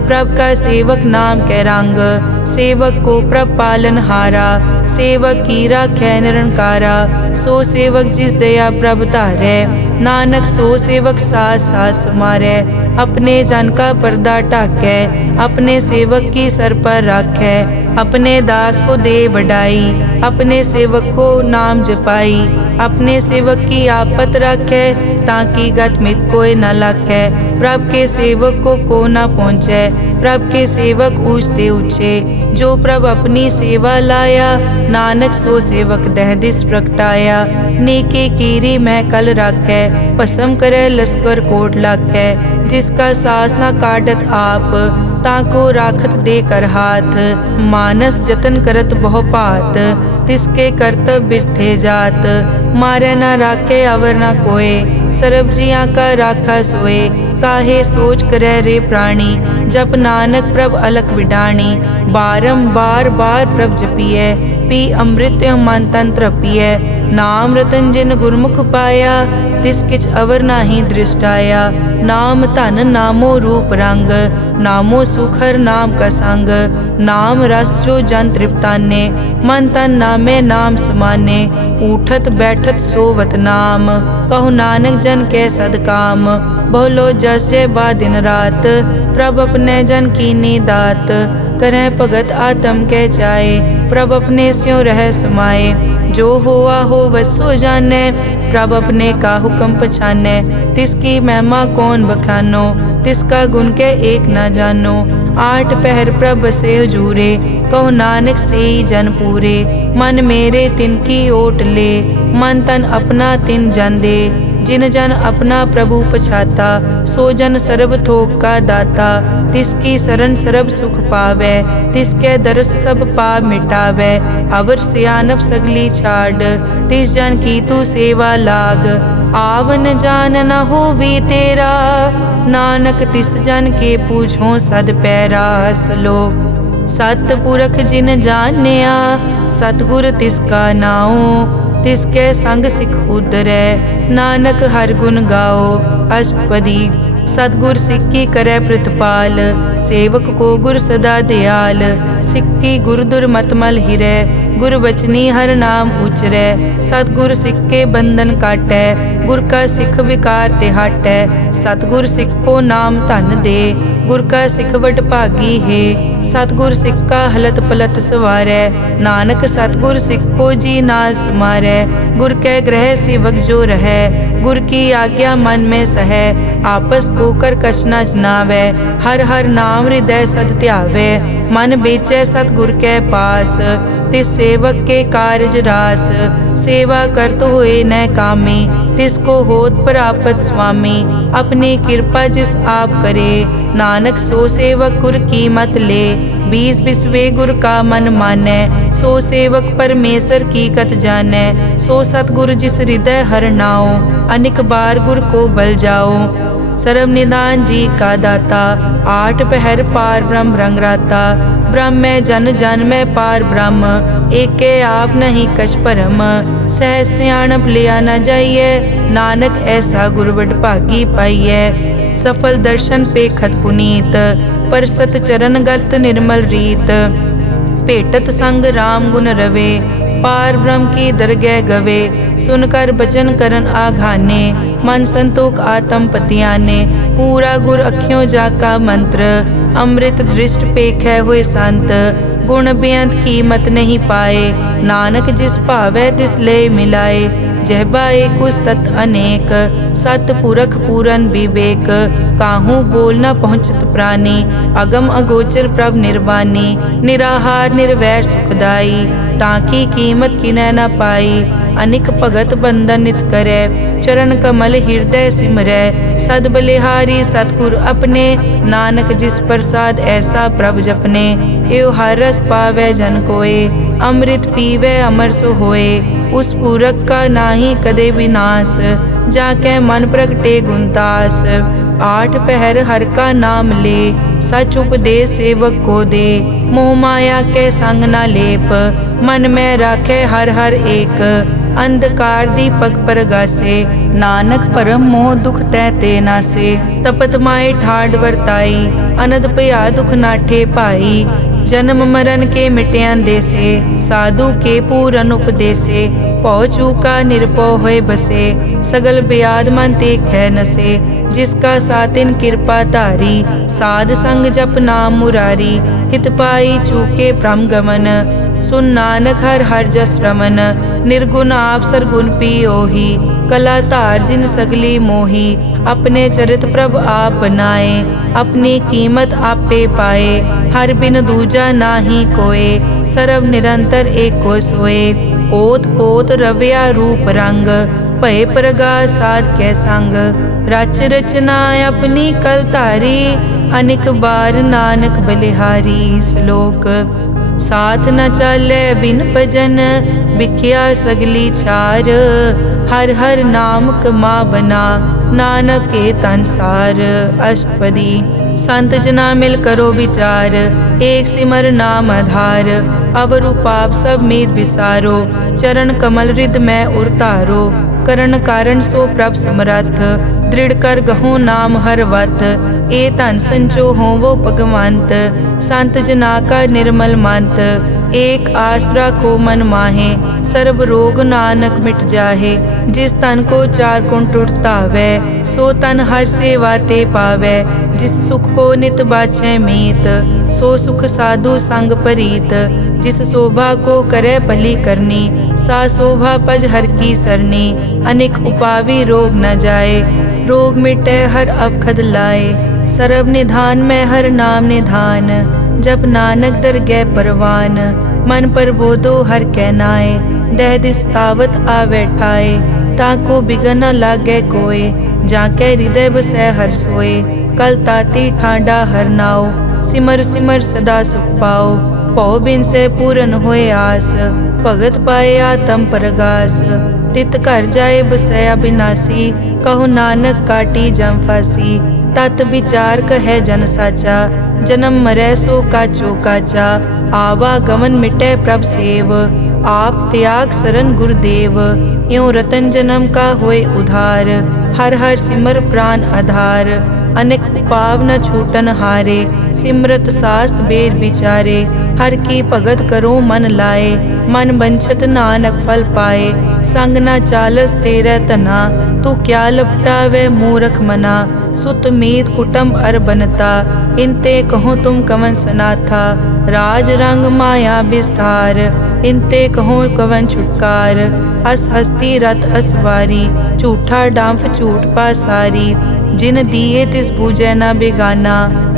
प्रभ का सेवक नाम के रंग। सेवक को प्रभ पालन हारा, सेवक की राखै निरंकारा। सो सेवक जिस दया प्रभ धारै, नानक सो सेवक सास सास समारै। अपने जन का पर्दा ढाकै, अपने सेवक की सर पर राखै। अपने दास को दे बढ़ाई, अपने सेवक को नाम जपाई। अपने सेवक की आपत राखै, ताकि गत मित कोई न लाखै। प्रभ के सेवक को न पहुँचै, प्रभ के सेवक ऊँचते ऊँचे। जो प्रभ अपनी सेवा लाया, नानक सो सेवक दह दिस प्रगटाया। नेके कीरी मैं कल राखै, भस्म करे लश्कर कोट लाखै। जिसका सास न काटत आप, ताको राखत दे कर हाथ। मानस जतन करत बहु भात, तिसके करतब बिरथे जात। मारे न राखे अवर न कोय, सर्ब जियां का राखा सोए। काहे सोच करे रे प्राणी, जप नानक प्रभ अलख विडाणी। बारंबार बार प्रभ जपिए, पी अमृत मन तन तृपिए। नाम रतन जिन गुरमुख पाया, तिस किछ अवर नाही दृष्टाया। नाम धन नामो रूप रंग, नामो सुखर नाम का संग। नाम रस जो जन तृप्ताने, मन तन नामे नाम समाने। उठत बैठत सोवत नाम, कहु नानक जन के सदकाम। बहुलो जस जय बा दिन रात, प्रभ अपने जन कीनी दात। करह भगत आत्म के चाए, प्रभ अपने स्यों रह समाए। जो होआ हो वसो जाने, प्रभ अपने का हुक्म पछाने। तिसकी महिमा कौन बखानो, तिसका गुण के एक न जानो। आठ पहर प्रभ बसे हजूरे, कहो नानक से जन पूरे। मन मेरे तिनकी ओट ले, मन तन अपना तिन जन दे। जिन जन अपना प्रभु पछाता, सो जन सर्व थोक का दाता। तिसकी शरण सर्व सुख पावे, तिसके दरस सब पाप मिटावे। अवर सियानप सगली छाड़, तिस जन की तू सेवा लाग। आवन जान न होवी तेरा, नानक तिस जन के पूछो सद पैरा। सलोक सतपुरख जिन जानिया, सतगुर तिसका नाओ। तिसके संग सिख उदरै, नानक हर गुण गाओ। अष्टपदी सतगुर सिक्की करे प्रतिपाल, सेवक को गुर सदा दयाल। सिक्की गुर दुर्मतमल हिरै, गुर बचनी हर नाम उचरै। सतगुर सिक्के बंधन काटै, गुर का सिख विकार ते हटै। सतगुर सिख को नाम धन दे, गुर का सिख वड भागी है। सतगुर सिक्का हलत पलत सवारै, नानक सतगुर सिख को जी नाल समारै। गुर के ग्रह सेवक जो रहै, गुर की आज्ञा मन में सहै। आपस को कर कछ न जनावै, हर हर नाम हृदय सद ध्यावै। मन बेचै सतगुर के पास, तिस सेवक के कारज रास। सेवा करत होए न कामी, तिसको होत प्रापत स्वामी। अपनी कृपा जिस आप करे, नानक सो सेवक गुर की मत ले। बीस बिसवे गुर का मन मानै, सो सेवक परमेश्वर की कत जानै। सो सतगुर जिस हृदय हर नाओ, अनेक बार गुर को बल जाओ। सर्व निदान जी का दाता, आठ पहर पार ब्रह्म रंग राता। ब्रह्म में जन जन में पार ब्रह्म, एके आप नहीं कछ परम। सह सियाणप लिया न जाइए, नानक ऐसा गुरवड भागी पाइए। सफल दर्शन पेखत पुनीत, पर सत चरण गत निर्मल रीत। भेटत संग राम गुण रवे, पार ब्रह्म की दरगह गवे। सुनकर बचन करन आघाने, मन संतोख आत्म पतियाने। पूरा गुर अखियों जाका मंत्र, अमृत दृष्ट पेखै हुए संत। गुण बेअंत कीमत नहीं पाए, नानक जिस भावै तिस ले मिलाए। जहबा एक उस तत् अनेक, सतपुरख पूरन विवेक। काहू बोल न पहुँचत प्राणी, अगम अगोचर प्रभ निर्वाणी। निराहार निर्वैर सुखदाई, ताकी कीमत किनै न पाई। अनिक भगत बंदन नित करै, चरण कमल हृदय सिमरै। सद बलिहारी सतगुर अपने, नानक जिस प्रसाद ऐसा प्रभ जपने। एव हर रस पावै जन कोय, अमृत पीवै अमर सो होए। उस पूरक का नाहि कदे विनाश, जाकै मन प्रगटे गुणतास। आठ पहर हर का नाम ले, सच उपदेश सेवक को दे। मोह माया के संग न लेप, मन में राखे हर हर एक। अंधकार दीपक परगासे, नानक परम मोह दुख तै ते नासे। तपत माए ठाड वर्ताई, अनद भया दुख नाठे पाई। जन्म मरण के मिट्यां देसे, साधु के पूरन उपदेसे। पौ चूका निरपौ होए बसे, सगल ब्याद मन ते कै नसे। जिसका सातिन कृपा धारी, साध संग जप नाम मुरारी। हित पाई चूके भ्रम गमन, सुन नानक हर हर जस रमन। निर्गुण आप सरगुण पियोही, कला धार जिन सगली मोही। अपने चरित प्रभ आप बनाए, अपनी कीमत आपे पाए। हर बिन दूजा नाहि कोय, सर्व निरंतर एको सोए। ओत पोत रव्या रूप रंग, भय प्रगास साध कै संग। रच रचना अपनी कल धारी, अनिक बार नानक बलिहारी। श्लोक साथ न चाले बिन भजन, बिख्या सगली छार। हर हर नाम कमावना, नानक के तनसार। अष्टपदी संत जना मिल करो विचार, एक सिमर नाम आधार। अवरु पाप सब मीत विसारो, चरण कमल हृद में उरतारो। करण कारण सो प्रभ समरथ, दृढ़ कर गहो नाम हर वत। ए धन संचो हो वो भगवंत, संत जना का निर्मल मंत। एक आसरा को मन माहे, सर्व रोग नानक मिट जाहे। जिस तन को चार गुण टूटता वै, सो तन हर सेवा ते पावै। जिस सुख को नित बाछै मीत, सो सुख साधु संग परीत। जिस शोभा को करे भली करनी, सा शोभा पज हर की सरनी। अनेक उपावी रोग न जाए, रोग मिटे हर अवखद लाए। सर्व निधान में हर नाम निधान, जप नानक दरगह परवान। मन पर बोधो हर कहनाए, दह दिस्तावत आवे ठाए। ताको बिगन न लागे कोय, जाके हृदय बसै हर सोए। कल ताती ठांडा हर नाओ, सिमर सिमर सदा सुख पाओ। पौ बिन से पूरन होए आस, भगत पाए आत्म परगास। तित घर जाए बसया बिनासी, कहो नानक काटी जम फासी। तत विचार कहे जन साचा, जन्म मरै सो काचो काचा। आवागमन मिटे प्रभ सेव, आप त्याग शरण गुरुदेव। यों रतन जन्म का होए उधार, हर हर सिमर प्राण आधार। अनेक पाव न छूटन हारे, सिमरत शास्त्र वेद विचारे। हर की भगत करो मन लाए, मन बंछत नानक फल पाए। संग न चालस तेरा तना, तू क्या लपटावे मूरख मना। सुत मीत कुटुंब अर बनता, इनते कहो तुम कवन सनाथा। राज रंग माया विस्तार, इनते कहो कवन छुटकार। अस हस्ती रथ असवारी, झूठा डांफ झूठ पासारी। जिन दिए तिस बूझे न बेगाना,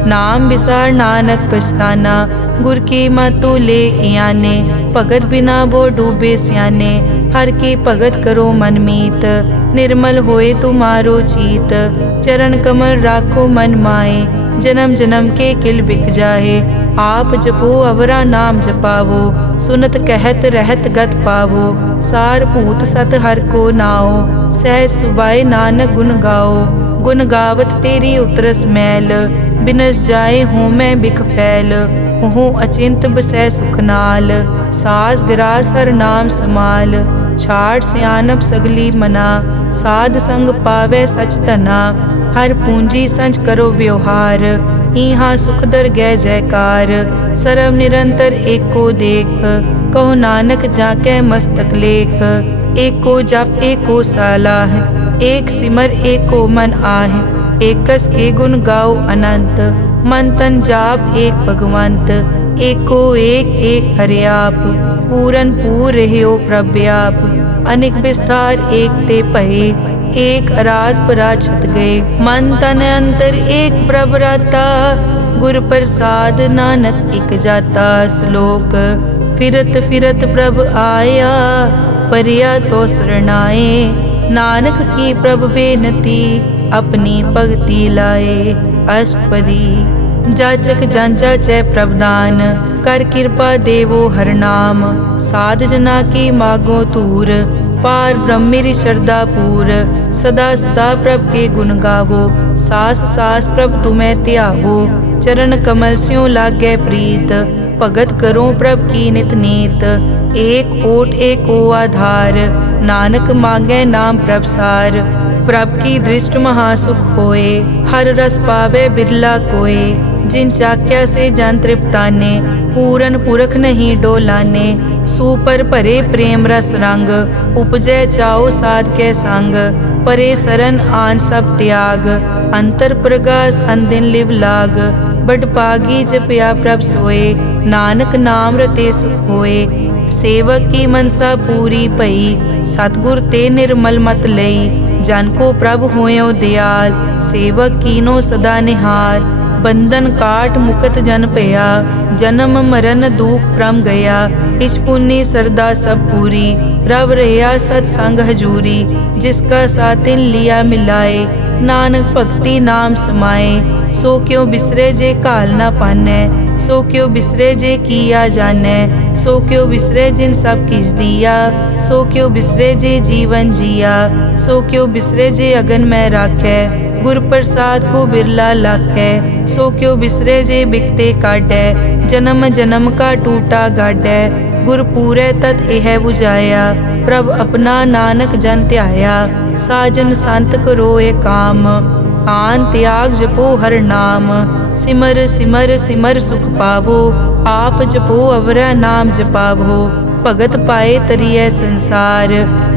नाम विसार नानक पछताना। गुर की मतु ले याने, भगत बिना वो डूबे स्याने। हर की भगत करो मन मीत, निर्मल होए तुम्हारो चीत। चरण कमल राखो मन माए, जन्म जन्म के किल बिक जाहे। आप जपो अवरा नाम जपावो, सुनत कहत रहत गत पावो। सार भूत सत हर को नाओ, सहज सुबाए नानक गुण गाओ। गुण गावत तेरी उतरस मैल, बिनस जाए हूँ मैं बिख फैल। हूँ अचिंत बसै सुख नाल, सास ग्रास हर नाम समाल। छाड़ सियानप सगली मना, साध संग पावे सच तना। हर पूंजी संच करो व्यवहार, इहाँ सुख दर गै जयकार। सर्व निरंतर एको देख, कहो नानक जाके मस्तक लेख। एको जप एको सालाह, एक सिमर एको मन आह। एकस के गुण गाओ अनंत, मन तन जाप एक भगवंत। एको एक एक हरियाप, पूरन पूर रह्यो प्रव्याप। अनेक विस्तार एक ते पहे, एक अराध पराछत गए। मन तन अंतर एक प्रभ राता, गुर प्रसाद नानक इक जाता। श्लोक फिरत फिरत प्रभ आया, परिया तो शरणाए। नानक की प्रभ बेनती, अपनी भगति लाए। अष्टपदी। जाचक जांचा चै प्रभदान, कर कृपा देवो हर नाम। साध जना की मागो तूर, पार ब्रह्म मेरी श्रद्धा पूर। सदा सदा प्रभ के गुण गावो, सास सास प्रभ तुम्हें त्यावो। चरण कमल स्यों लागे प्रीत, भगत करो प्रभ की नित नीत। एक ओट एको आधार, नानक मांगे नाम प्रभ सार। प्रभ की दृष्ट महासुख होए, हर रस पावे बिरला कोय। जिन चाक्या से जन तृप्ताने, पूरन पुरख नहीं डोलाने। सुपर भरे प्रेम रस रंग, उपजय चाओ साध के संग। परे सरन आन सब त्याग, अंतर प्रगास अनदिन लिव लाग। बड़ पागी जपया प्रभ सोए, नानक नाम रते सुख होए। सेवक की मनसा पूरी पई, सतगुर ते निर्मल मत लई। जन को प्रभ होयो दयाल, सेवक कीनो सदा निहाल। बंधन काट मुकत जन पया, जन्म मरण दुख प्रम गया। इस पुण्य सरदा सब पूरी, रव रहा सत्संग हजूरी। जिसका सातिन लिया मिलाए, नानक भक्ति नाम समाए। सो क्यों बिसरे जे काल ना पाने, सो क्यों बिसरे जे किया जाने। सो क्यों बिसरे जिन सब किस दिया, सो क्यों बिसरे जे जीवन जिया। सो क्यों बिसरे जे अगन में राखे, गुर प्रसाद को बिरला लाखे। सो क्यों बिसरे जे बिकते काटे, जन्म जन्म का टूटा गाडे। गुर पूरे तत् एह बुझाया, प्रभ अपना नानक जन त्याया। साजन संत करो ए काम, आन त्याग जपो हर नाम। सिमर सिमर सिमर सुख पावो, आप जपो अवरा नाम जपावो। भगत पाए तरिए संसार,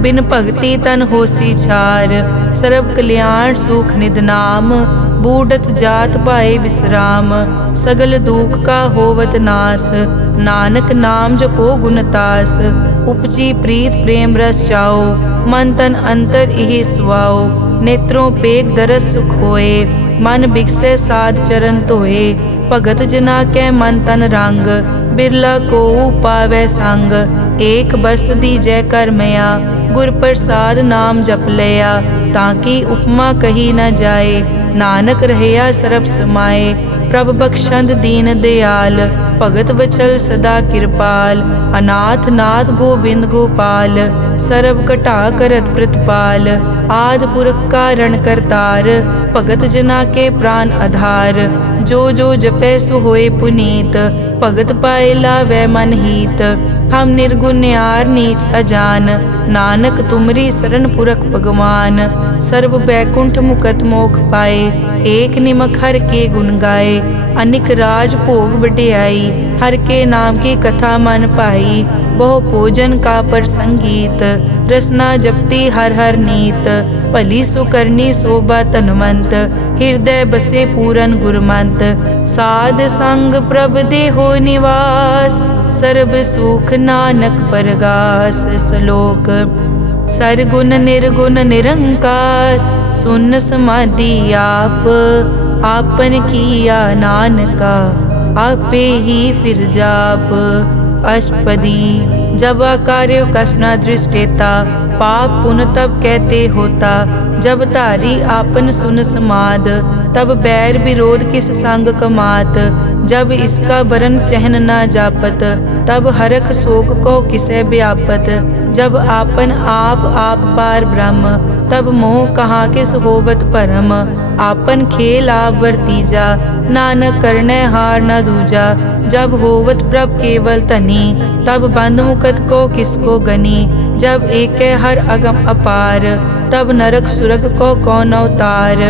बिन भगति तन होसी छार। सर्व कल्याण सुख निद नाम, बूढ़त जात पाए विश्राम। सगल दुख का होवत नास, नानक नाम जपो गुणतास। उपजी प्रीत प्रेम रस चाओ, मन तन अंतर इहि सुआओ। नेत्रों पेग दरस सुख होए, मन बिकसे साध चरण धोए। भगत जना के मन तन रंग, बिरला को पावे संग। एक बस्त दीजै कर मया, गुर प्रसाद नाम जप लिया। ताकि उपमा कही न जाए, नानक रहया सरब समाए। प्रभ बख्शंद दीन दयाल, भगत वचल सदा कृपाल। अनाथ नाथ गोबिंद गोपाल, सरब कटा करत प्रतिपाल। आद पुरख कारण करतार, भगत जना के प्राण आधार। जो जो जपै सो होए पुनीत, भगत पाए लावै मन हीत। हम निर्गुण न्यार नीच अजान, नानक तुमरी शरण पुरख भगवान। सर्व बैकुंठ मुकत मोख पाए, एक निमक हर के गुण गाए। अनिक राज भोग बढ़ियाई, हर के नाम की कथा मन पाई। बहु भोजन का पर संगीत, रसना जपती हर हर नीत। भली सुकरनी शोभा तनवंत, हृदय बसे पूरन गुरमंत। साध संग प्रभ देहो निवास, सर्ब सुख नानक परगास। श्लोक। सरगुण निर्गुण निरंकार, सुन समाधि आप। आपन किया नानका, आपे ही फिर जाप। अष्टपदी। जब कार्य कष्ट न दृष्टेता, पाप पुण्य तब कहते होता। जब धारी आपन सुन समाद, तब बैर विरोध किस संग कमात। जब इसका बरन चहन न जापत, तब हरख शोक को किसे व्यापत। जब आपन आप पार ब्रह्म, तब मोह कहाँ किस होवत परम। आपन खेल आप वर्तीजा, नानक करने हार न दूजा। जब होवत प्रभ केवल तनी, तब बंद मुकत को किसको गनी। जब एक हर अगम अपार, तब नरक सुरग को कौन अवतार।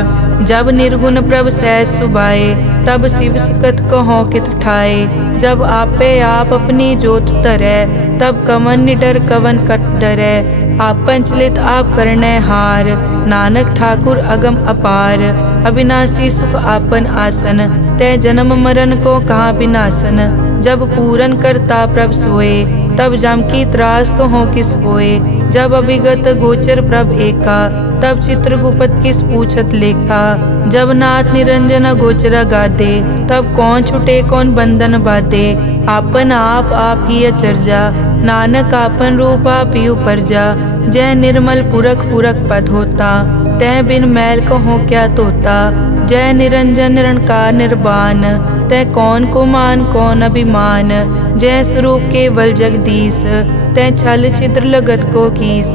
जब निर्गुण प्रभ सहज सुभाए, तब शिव सिकत को हों कित ठाए। जब आपे आप अपनी जोत धरै, तब कवन निडर कवन कट डरै। आपन चलित आप करने हार, नानक ठाकुर अगम अपार। अविनाशी सुख आपन आसन, तै जन्म मरण को कहाँ विनाशन। जब पूरन करता प्रभ सोए, तब जम की त्रास को हो किस होए। जब अभिगत गोचर प्रभ एका, तब चित्रगुप्त किस पूछत लेखा। जब नाथ निरंजन गोचर गादे, तब कौन छुटे कौन बंधन बाधे। आपन आप ही अचरजा, नानक आपन रूप आप ही उपरजा। जय निर्मल पुरख पुरख पद होता, तै बिन मैल कहो क्या तोता। जय निरंजन निरंकार निर्वाण, तै कौन को मान कौन अभिमान। जय स्वरूप केवल जगदीश, तै छल छिद्र लगत को कीस।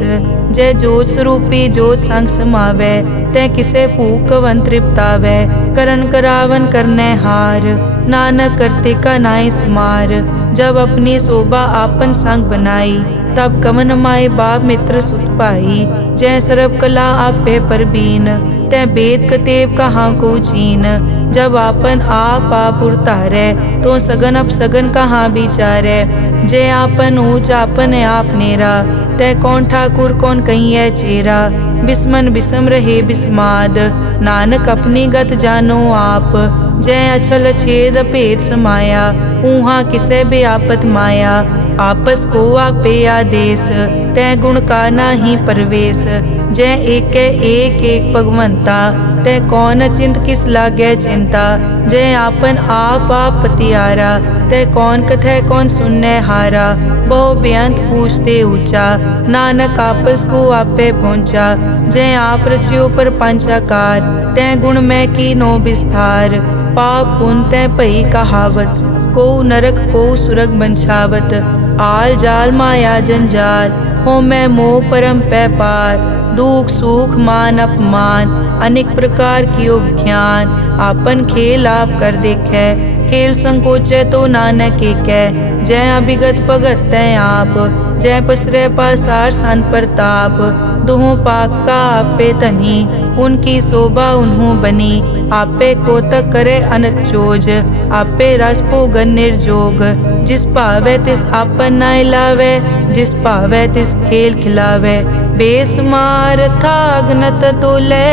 जय जोत स्वरूपी जोत संग समावै, तै किसे भूख कवन तृप्तावै। करन करावन करने हार, नानक करते का नाई सुमार। जब अपनी शोभा आपन संग बनाई, तब कवन माए बाप मित्र सुत पाई। जय सर्व कला आपे परबीन, तै वेद कतेब कहाँ को चीन। जब आपन आप उतारै, तो सगन अपसगन कहाँ विचारै। जय आपन ऊंच आपन आप नेरा, तै कौन ठाकुर कौन कहिए चेरा। बिस्मन बिसम रहे बिस्माद, नानक अपनी गत जानो आप। जय अछल छेद भेद समाया, ऊहा किसे बेआपत माया। आपस को आपे आदेश, तै गुण का नाही परवेश। जय एक भगवंता, तै कौन चिंत किस लागे चिंता। जय आपन आप पतियारा, तै कौन कथै कौन सुनने हारा। बहु बेअंत पूछते ऊंचा, नानक आपस को आपे पहुँचा। जय आप रचियो पर पंचाकार, तै गुण में की नो विस्तार। पाप पुन तै भई कहावत, को नरक को सुरग बंछावत। आल जाल माया जंजाल, हो मैं मोह परम पै पार। दुख सुख मान अपमान, अनेक प्रकार कियो ज्ञान। आपन खेल आप कर देखे, खेल संकोचे तो नानक एकै। जय अभिगत भगत तै आप, जय पसरे पासार सन प्रताप। दुहों पाक का आपे धनी, उनकी शोभा उन्हों बनी। आपे कोतक करे अनत चोज, आपे रस भोगन निर्जोग। जिस भावे तिस आपन नाय लावे, जिस भावे तिस खेल खिलावे। बेसमार था अगनत तोले,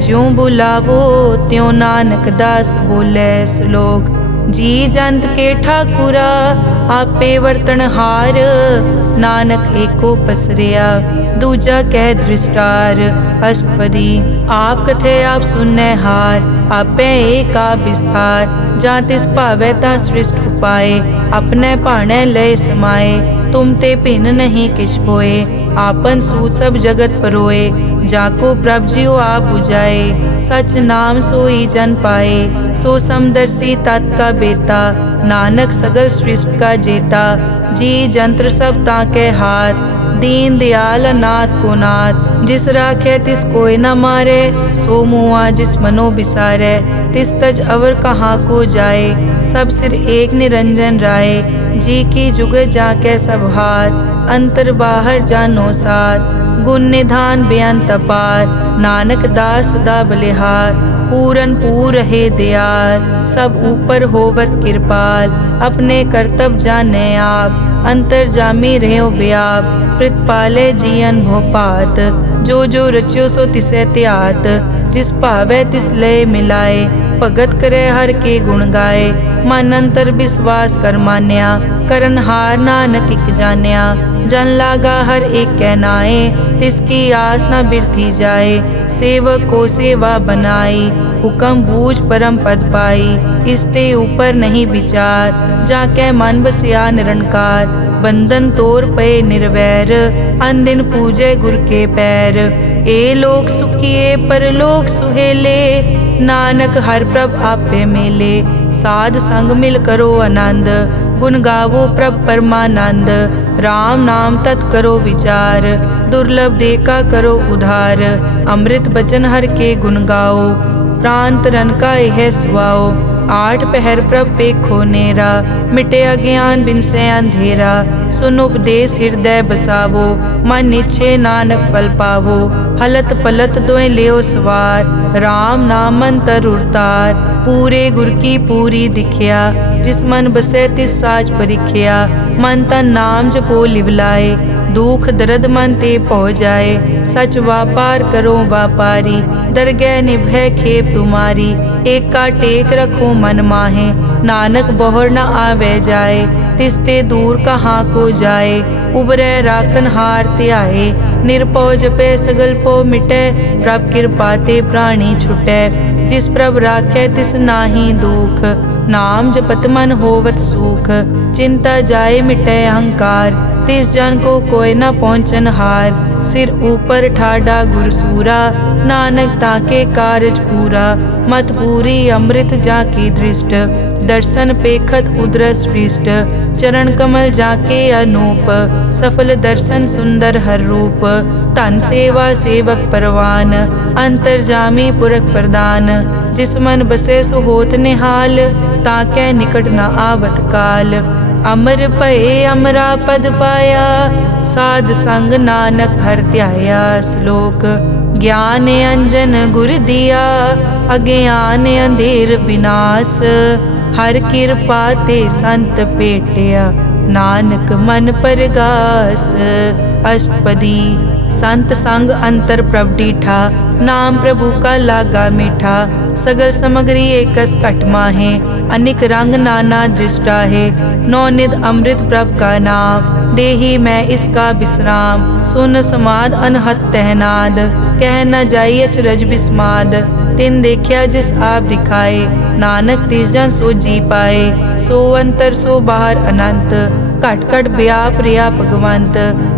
ज्यों बुलावो त्यों नानक दास बोले। श्लोक जी जंत के ठाकुरा, आपे वर्तन हार। नानक एको पसरिया, दूजा कह दृष्टार। अष्टपदी आप कथे आप सुनने हार, आपे एक आप विस्तार। जा तिस भावे ता सृष्ट उपाय, अपने भाणे लय समाए। तुम ते भिन्न नहीं किछ होए, आपन सूत सब जगत परोए। जाको प्रभ जियो आप बुझाए, सच नाम सोई जन पाए। सो समदर्शी तत् का बेता, नानक सगल सृष्टि का जेता। जी जंत्र सब ताके हाथ, दीन दयाल अनाथ को नाथ। जिस राखे तिस कोई न मारे, सो मुआ जिस मनो बिसारे। तिस तज अवर कहाँ को जाए, सब सिर एक निरंजन राय। जी की जुग जाके सब हार, अंतर बाहर जानो साथ। गुण निधान बेअंत अपार, नानक दास सदा बलिहार। पूरन पूर रहे दयाल, सब ऊपर होवत कृपाल। अपने कर्तव्य जाने आप, अंतर जामी रहो व्याप। प्रतिपाले जियन भोपात, जो जो रच्यो सो तिसे त्यात। जिस भावे तिस लय मिलाए, भगत करे हर के गुण गाए। मन अंतर विश्वास कर मान्या, करन हार नानक इक जान्या। जन लागा हर एक कै नाए, तिसकी आस न बिरथी जाए। सेवक को सेवा बनाई, हुक्म बूझ परम पद पाई। इसते ऊपर नहीं विचार, जाके मन बसिया निरंकार। बंधन तोर पे निर्वैर, अन दिन पूजे गुर के पैर। ए लोक सुखिए परलोक सुहेले, नानक हर प्रभ आपे मेले। साध संग मिल करो आनंद, गुण गावो प्रभ परमानंद। राम नाम तत् करो विचार, दुर्लभ देखा करो उधार। अमृत बचन हर के गुण गाओ, प्राण तरन का यह सुआओ। आठ पहर प्रभ पेखो नेरा, मिटे अज्ञान बिन से अंधेरा। सुन उपदेश हृदय बसावो, मन इच्छे नानक फल पावो। हलत पलत दोए लियो सवार, राम नाम मंतर उरतार। पूरे गुर की पूरी दिखिया, जिस मन बसे तिस साच परिखिया। मन तन नाम जपो लिवलाए, दुख दर्द मन ते पौ जाए। सच व्यापार करो व्यापारी, दरगह निभय खेप तुम्हारी। एक का टेक रखो मन माहे, नानक बहुर न आवे जाए। तिसते दूर कहाँ को जाए, उबरे राखन हार त्याए। निरपौ जपे सगल पो मिटे, प्रभ कृपा ते प्राणी छुटे। जिस प्रभ राखे तिस नाही दुख, नाम जपत मन होवत सूख, चिंता जाए मिटे अहंकार। तिस जन को कोय न पहुँचन हार, सिर ऊपर ठाडा गुरसूरा। नानक ताके कारज पूरा, मत पूरी अमृत जाकी दृष्ट। दर्शन पेखत उदरस पृष्ठ, चरण कमल जाके अनूप। सफल दर्शन सुंदर हर रूप, धन सेवा सेवक परवान। अंतर्जामी पुरख प्रदान, जिस मन बसे सो होत निहाल। ताकै निकट न आवत काल, अमर भये अमरा पद पाया। साध संग नानक हर ध्याया। श्लोक ज्ञान अंजन गुर दिया, अज्ञान अंधेर विनाश। हर कृपा ते संत पेटिया, नानक मन परगास। अष्टपदी संत संग अंतर प्रभ डीठा, नाम प्रभु का लागा मीठा। सगल समग्री एकस घट माहे, अनिक रंग नाना दृष्टा है। नौनिध अमृत प्रभ का नाम, देही मैं इसका विश्राम। सुन समाद अनहत तहनाद, कह न जाइए अचरज बिस्माद। तिन देखिया जिस आप दिखाए, नानक तिस जन सो जी पाए। सो अंतर सो बाहर अनंत, घट घट व्याप रिया भगवंत।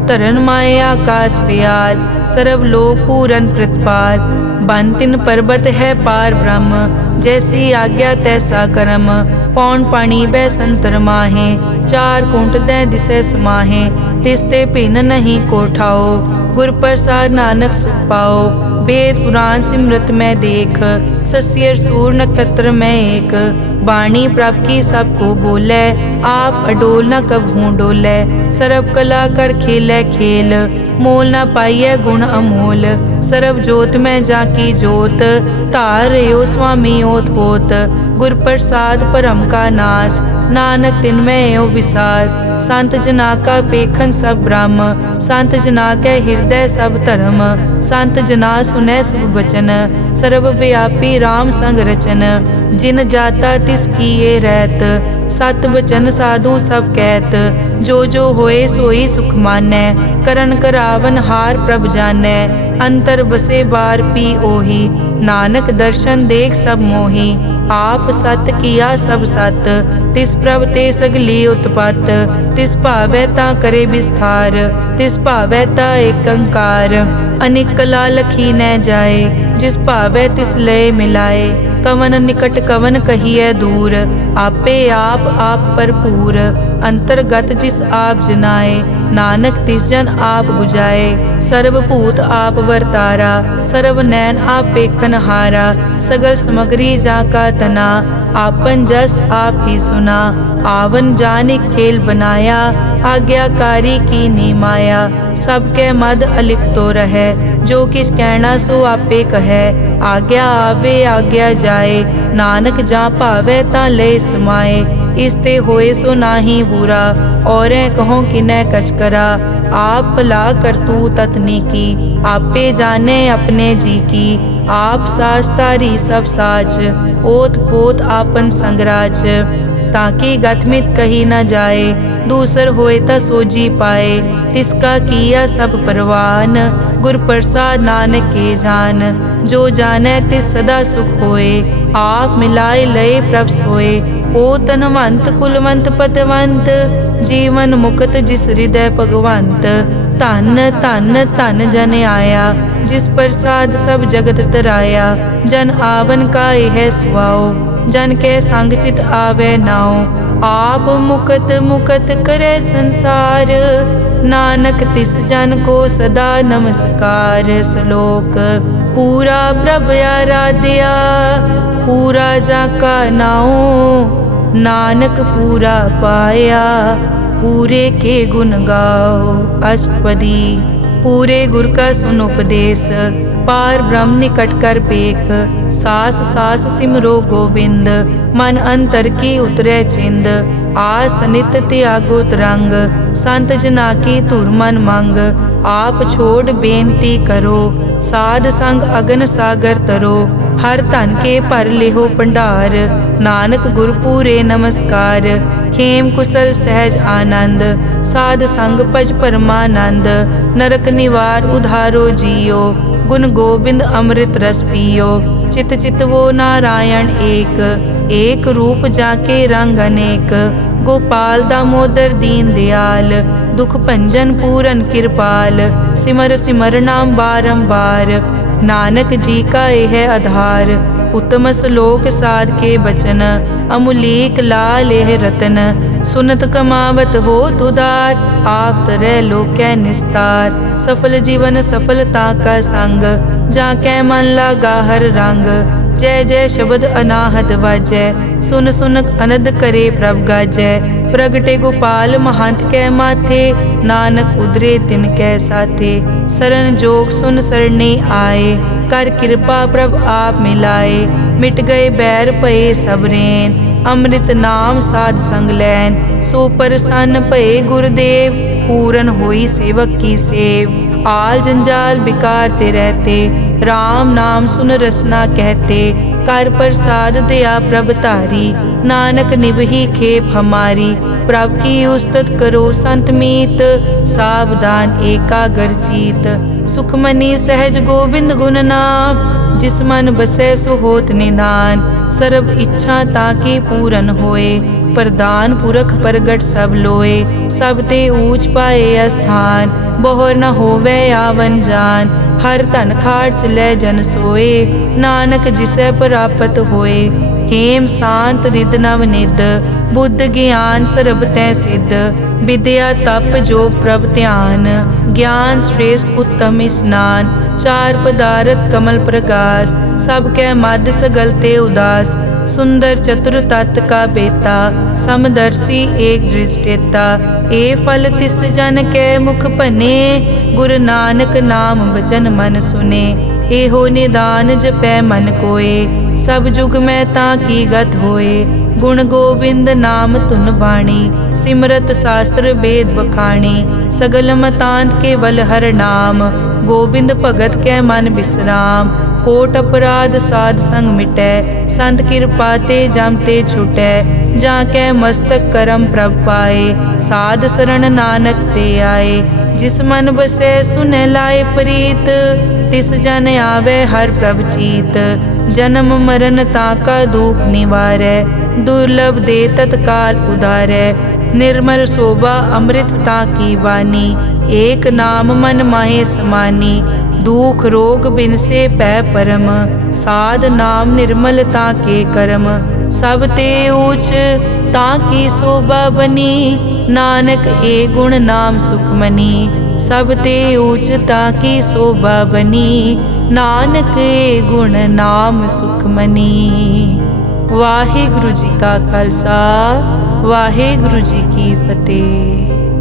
तरन माए आकाश प्यार, सर्व लोक पूरन प्रतिपाल। बन तिन पर्वत है पार ब्रह्म, जैसी आज्ञा तैसा कर्म। पौन पानी बै संतर माहे, चार कुंट दै दिसै समाहे। तिसते भिन्न नहीं कोठाओ, गुर प्रसाद नानक सुख पाओ। वेद पुराण सिमरत में देख, सस्यर सूर नक्षत्र में एक। वाणी प्रभ की सबको बोले, आप अडोल न कबहूँ डोले। सर्व कला कर खेलै खेल, मोल न पाइयै गुण अमोल। सर्व जोत में जाकी जोत, धार रहो स्वामी ओत पोत। गुर प्रसाद परम का नाश, नानक तिनमें यो विसास। संत जना का पेखन सब ब्रह्म, संत जना के हृदय सब धर्म। संत जना सुनै शुभ वचन, सर्व व्यापी राम संग रचन। जिन जाता तिस किए रहत, सत बचन साधु सब कहत। जो जो होए सोई सुख मानै, करन करावन हार प्रभ जानै। अंतर बसे बार पी ओही, नानक दर्शन देख सब मोही। आप सत किया सब सत, तिस प्रभ ते सगली उत्पत। तिस भावै ता करे विस्तार, तिस भावै ता एक अंकार। अनेक कला लखी न जाए, जिस भावै तिस लय मिलाए। कवन निकट कवन कहिए दूर, आपे आप भरपूर। अंतर्गत जिस आप जनाए, नानक तिस जन आप बुझाए। सर्वभूत आप वर्तारा, सर्व नैन आप पेखन हारा। सगल समग्री जाका तना, आपन जस आप ही सुना। आवन जानि खेल बनाया, आज्ञाकारी की नी माया। सबके मद अलिप्तो रहे, जो किस कहना सो आपे कहे। आज्ञा आवे आज्ञा जाए, नानक जा भावे ता ले समाए। इसते होए सो नाही बुरा, और कहो किनै कछ करा। आप भला करतू ततनी की, आपे जाने अपने जी की। आप साच तारी सब साच, ओत पोत आपन संगराज। ताकि गतमित कही न जाए, दूसर होए ता सोजी पाए। तिसका किया सब परवान, गुर प्रसाद नानक के जान। जो जाने तिस सदा सुख होए, आप मिलाए लय प्रभ सोए। ओ तनवंत कुलवंत पतवंत, जीवन मुक्त जिस हृदय भगवंत। धन धन धन जन आया, जिस प्रसाद सब जगत तराया। जन आवन का यह सुआओ, जन के संग चित आवे नाओ। आप मुकत मुकत करे संसार, नानक तिस जन को सदा नमस्कार। श्लोक पूरा प्रभ आराध्या, पूरा जाका नाओ। नानक पूरा पाया, पूरे के गुण गाओ। अष्टपदी पूरे गुर का सुन उपदेश, पार ब्रह्म निकट कर पेख। सास सास सिमरो गोविंद, मन अंतर की उतरे चिंद। आस नित त्यागो तरंग, संत जना की धुर मन मंग। आप छोड़ बेनती करो, साध संग अगन सागर तरो। हर धन के भर लिहो भंडार, नानक गुर पूरे नमस्कार। खेम कुशल सहज आनंद, साध संग भज परमानंद। नरक निवार उधारो जियो, गुण गोबिंद अमृत रस पियो। चित चित वो नारायण एक, एक रूप जाके रंग अनेक। गोपाल दामोदर दीन दयाल, दुख भंजन पूरन कृपाल। सिमर सिमर नाम बारंबार, नानक जी का यह आधार। उत्तम श्लोक साध के बचन, अमुलीक लाल यह रतन। सुनत कमावत हो तुदार, आप तरह लोकै निस्तार। सफल जीवन सफलता का संग, जाकै मन लागा हर रंग। जय जय शब्द अनाहत वाजै, सुन सुन अनद करे प्रभ गाजै। प्रगटे गोपाल महंत कै माथे, नानक उदरे तिन कै साथे। सरन जोग सुन सरने आए, कर कृपा प्रभ आप मिलाए। मिट गए बैर भये सब रैन, अमृत नाम साध संग लैन। सो प्रसन्न भये गुरुदेव, पूरन होई सेवक की सेव। आल जंजाल बिकार ते रहते, राम नाम सुन रसना कहते। कर प्रसाद दया प्रभ तारी, नानक निभही खेप हमारी। प्रभ की उस्तत करो संत मीत, सावधान एकाग्र चीत। सुखमनी सहज गोबिंद गुण नाम, जिस मन बसै सो होत निधान। सर्ब इच्छा ताकी पूरन होए, प्रदान पुरख प्रगट सब लोए। सब ते ऊंच पाए स्थान, बहुर न होवे आवन जान। हर धन खाट लै जन सोए, नानक जिसै प्राप्त होए। हेम शांत रिद नव निद, बुद्ध ज्ञान सर्ब तै सिद्ध। विद्या तप जोग प्रभ ध्यान, ज्ञान श्रेष्ठ उत्तम स्नान। चार पदारथ कमल प्रकाश, सब कै मद सगल ते उदास। सुंदर चतुर तत् का बेता, समदर्शी एक दृष्टेता। ए फल तिस जन कै मुख भने, गुरु नानक नाम वचन मन सुने। एहो निदान जपै मन कोय, सब जुग में ताकी गत होए। गुण गोबिंद नाम तुन बाणी, सिमरत शास्त्र वेद बखाणी। सगल मतांत केवल हर नाम, गोबिंद भगत कै मन विश्राम। कोट अपराध साध संग मिटै, संत कृपा ते जम ते छुटै। जाकै मस्तक करम प्रभ पाए, साध शरण नानक ते आए। जिस मन बसै सुनै लाए प्रीत, तिस जन आवे हर प्रभ चीत। जन्म मरण ताका दुख निवारै, दुर्लभ दे तत्काल उदारै। निर्मल शोभा अमृत ताकी वानी, एक नाम मन माहे समानी। दुख रोग बिन से पै परम, साध नाम निर्मल ताके करम। सब ते ऊच ताकी शोभा बनी, नानक ए गुण नाम सुखमनी। सब ते ऊच ताकी शोभा बनी, नानक ए गुण नाम सुखमनी। वाहिगुरु जी का खालसा, वाहिगुरु जी की फतेह।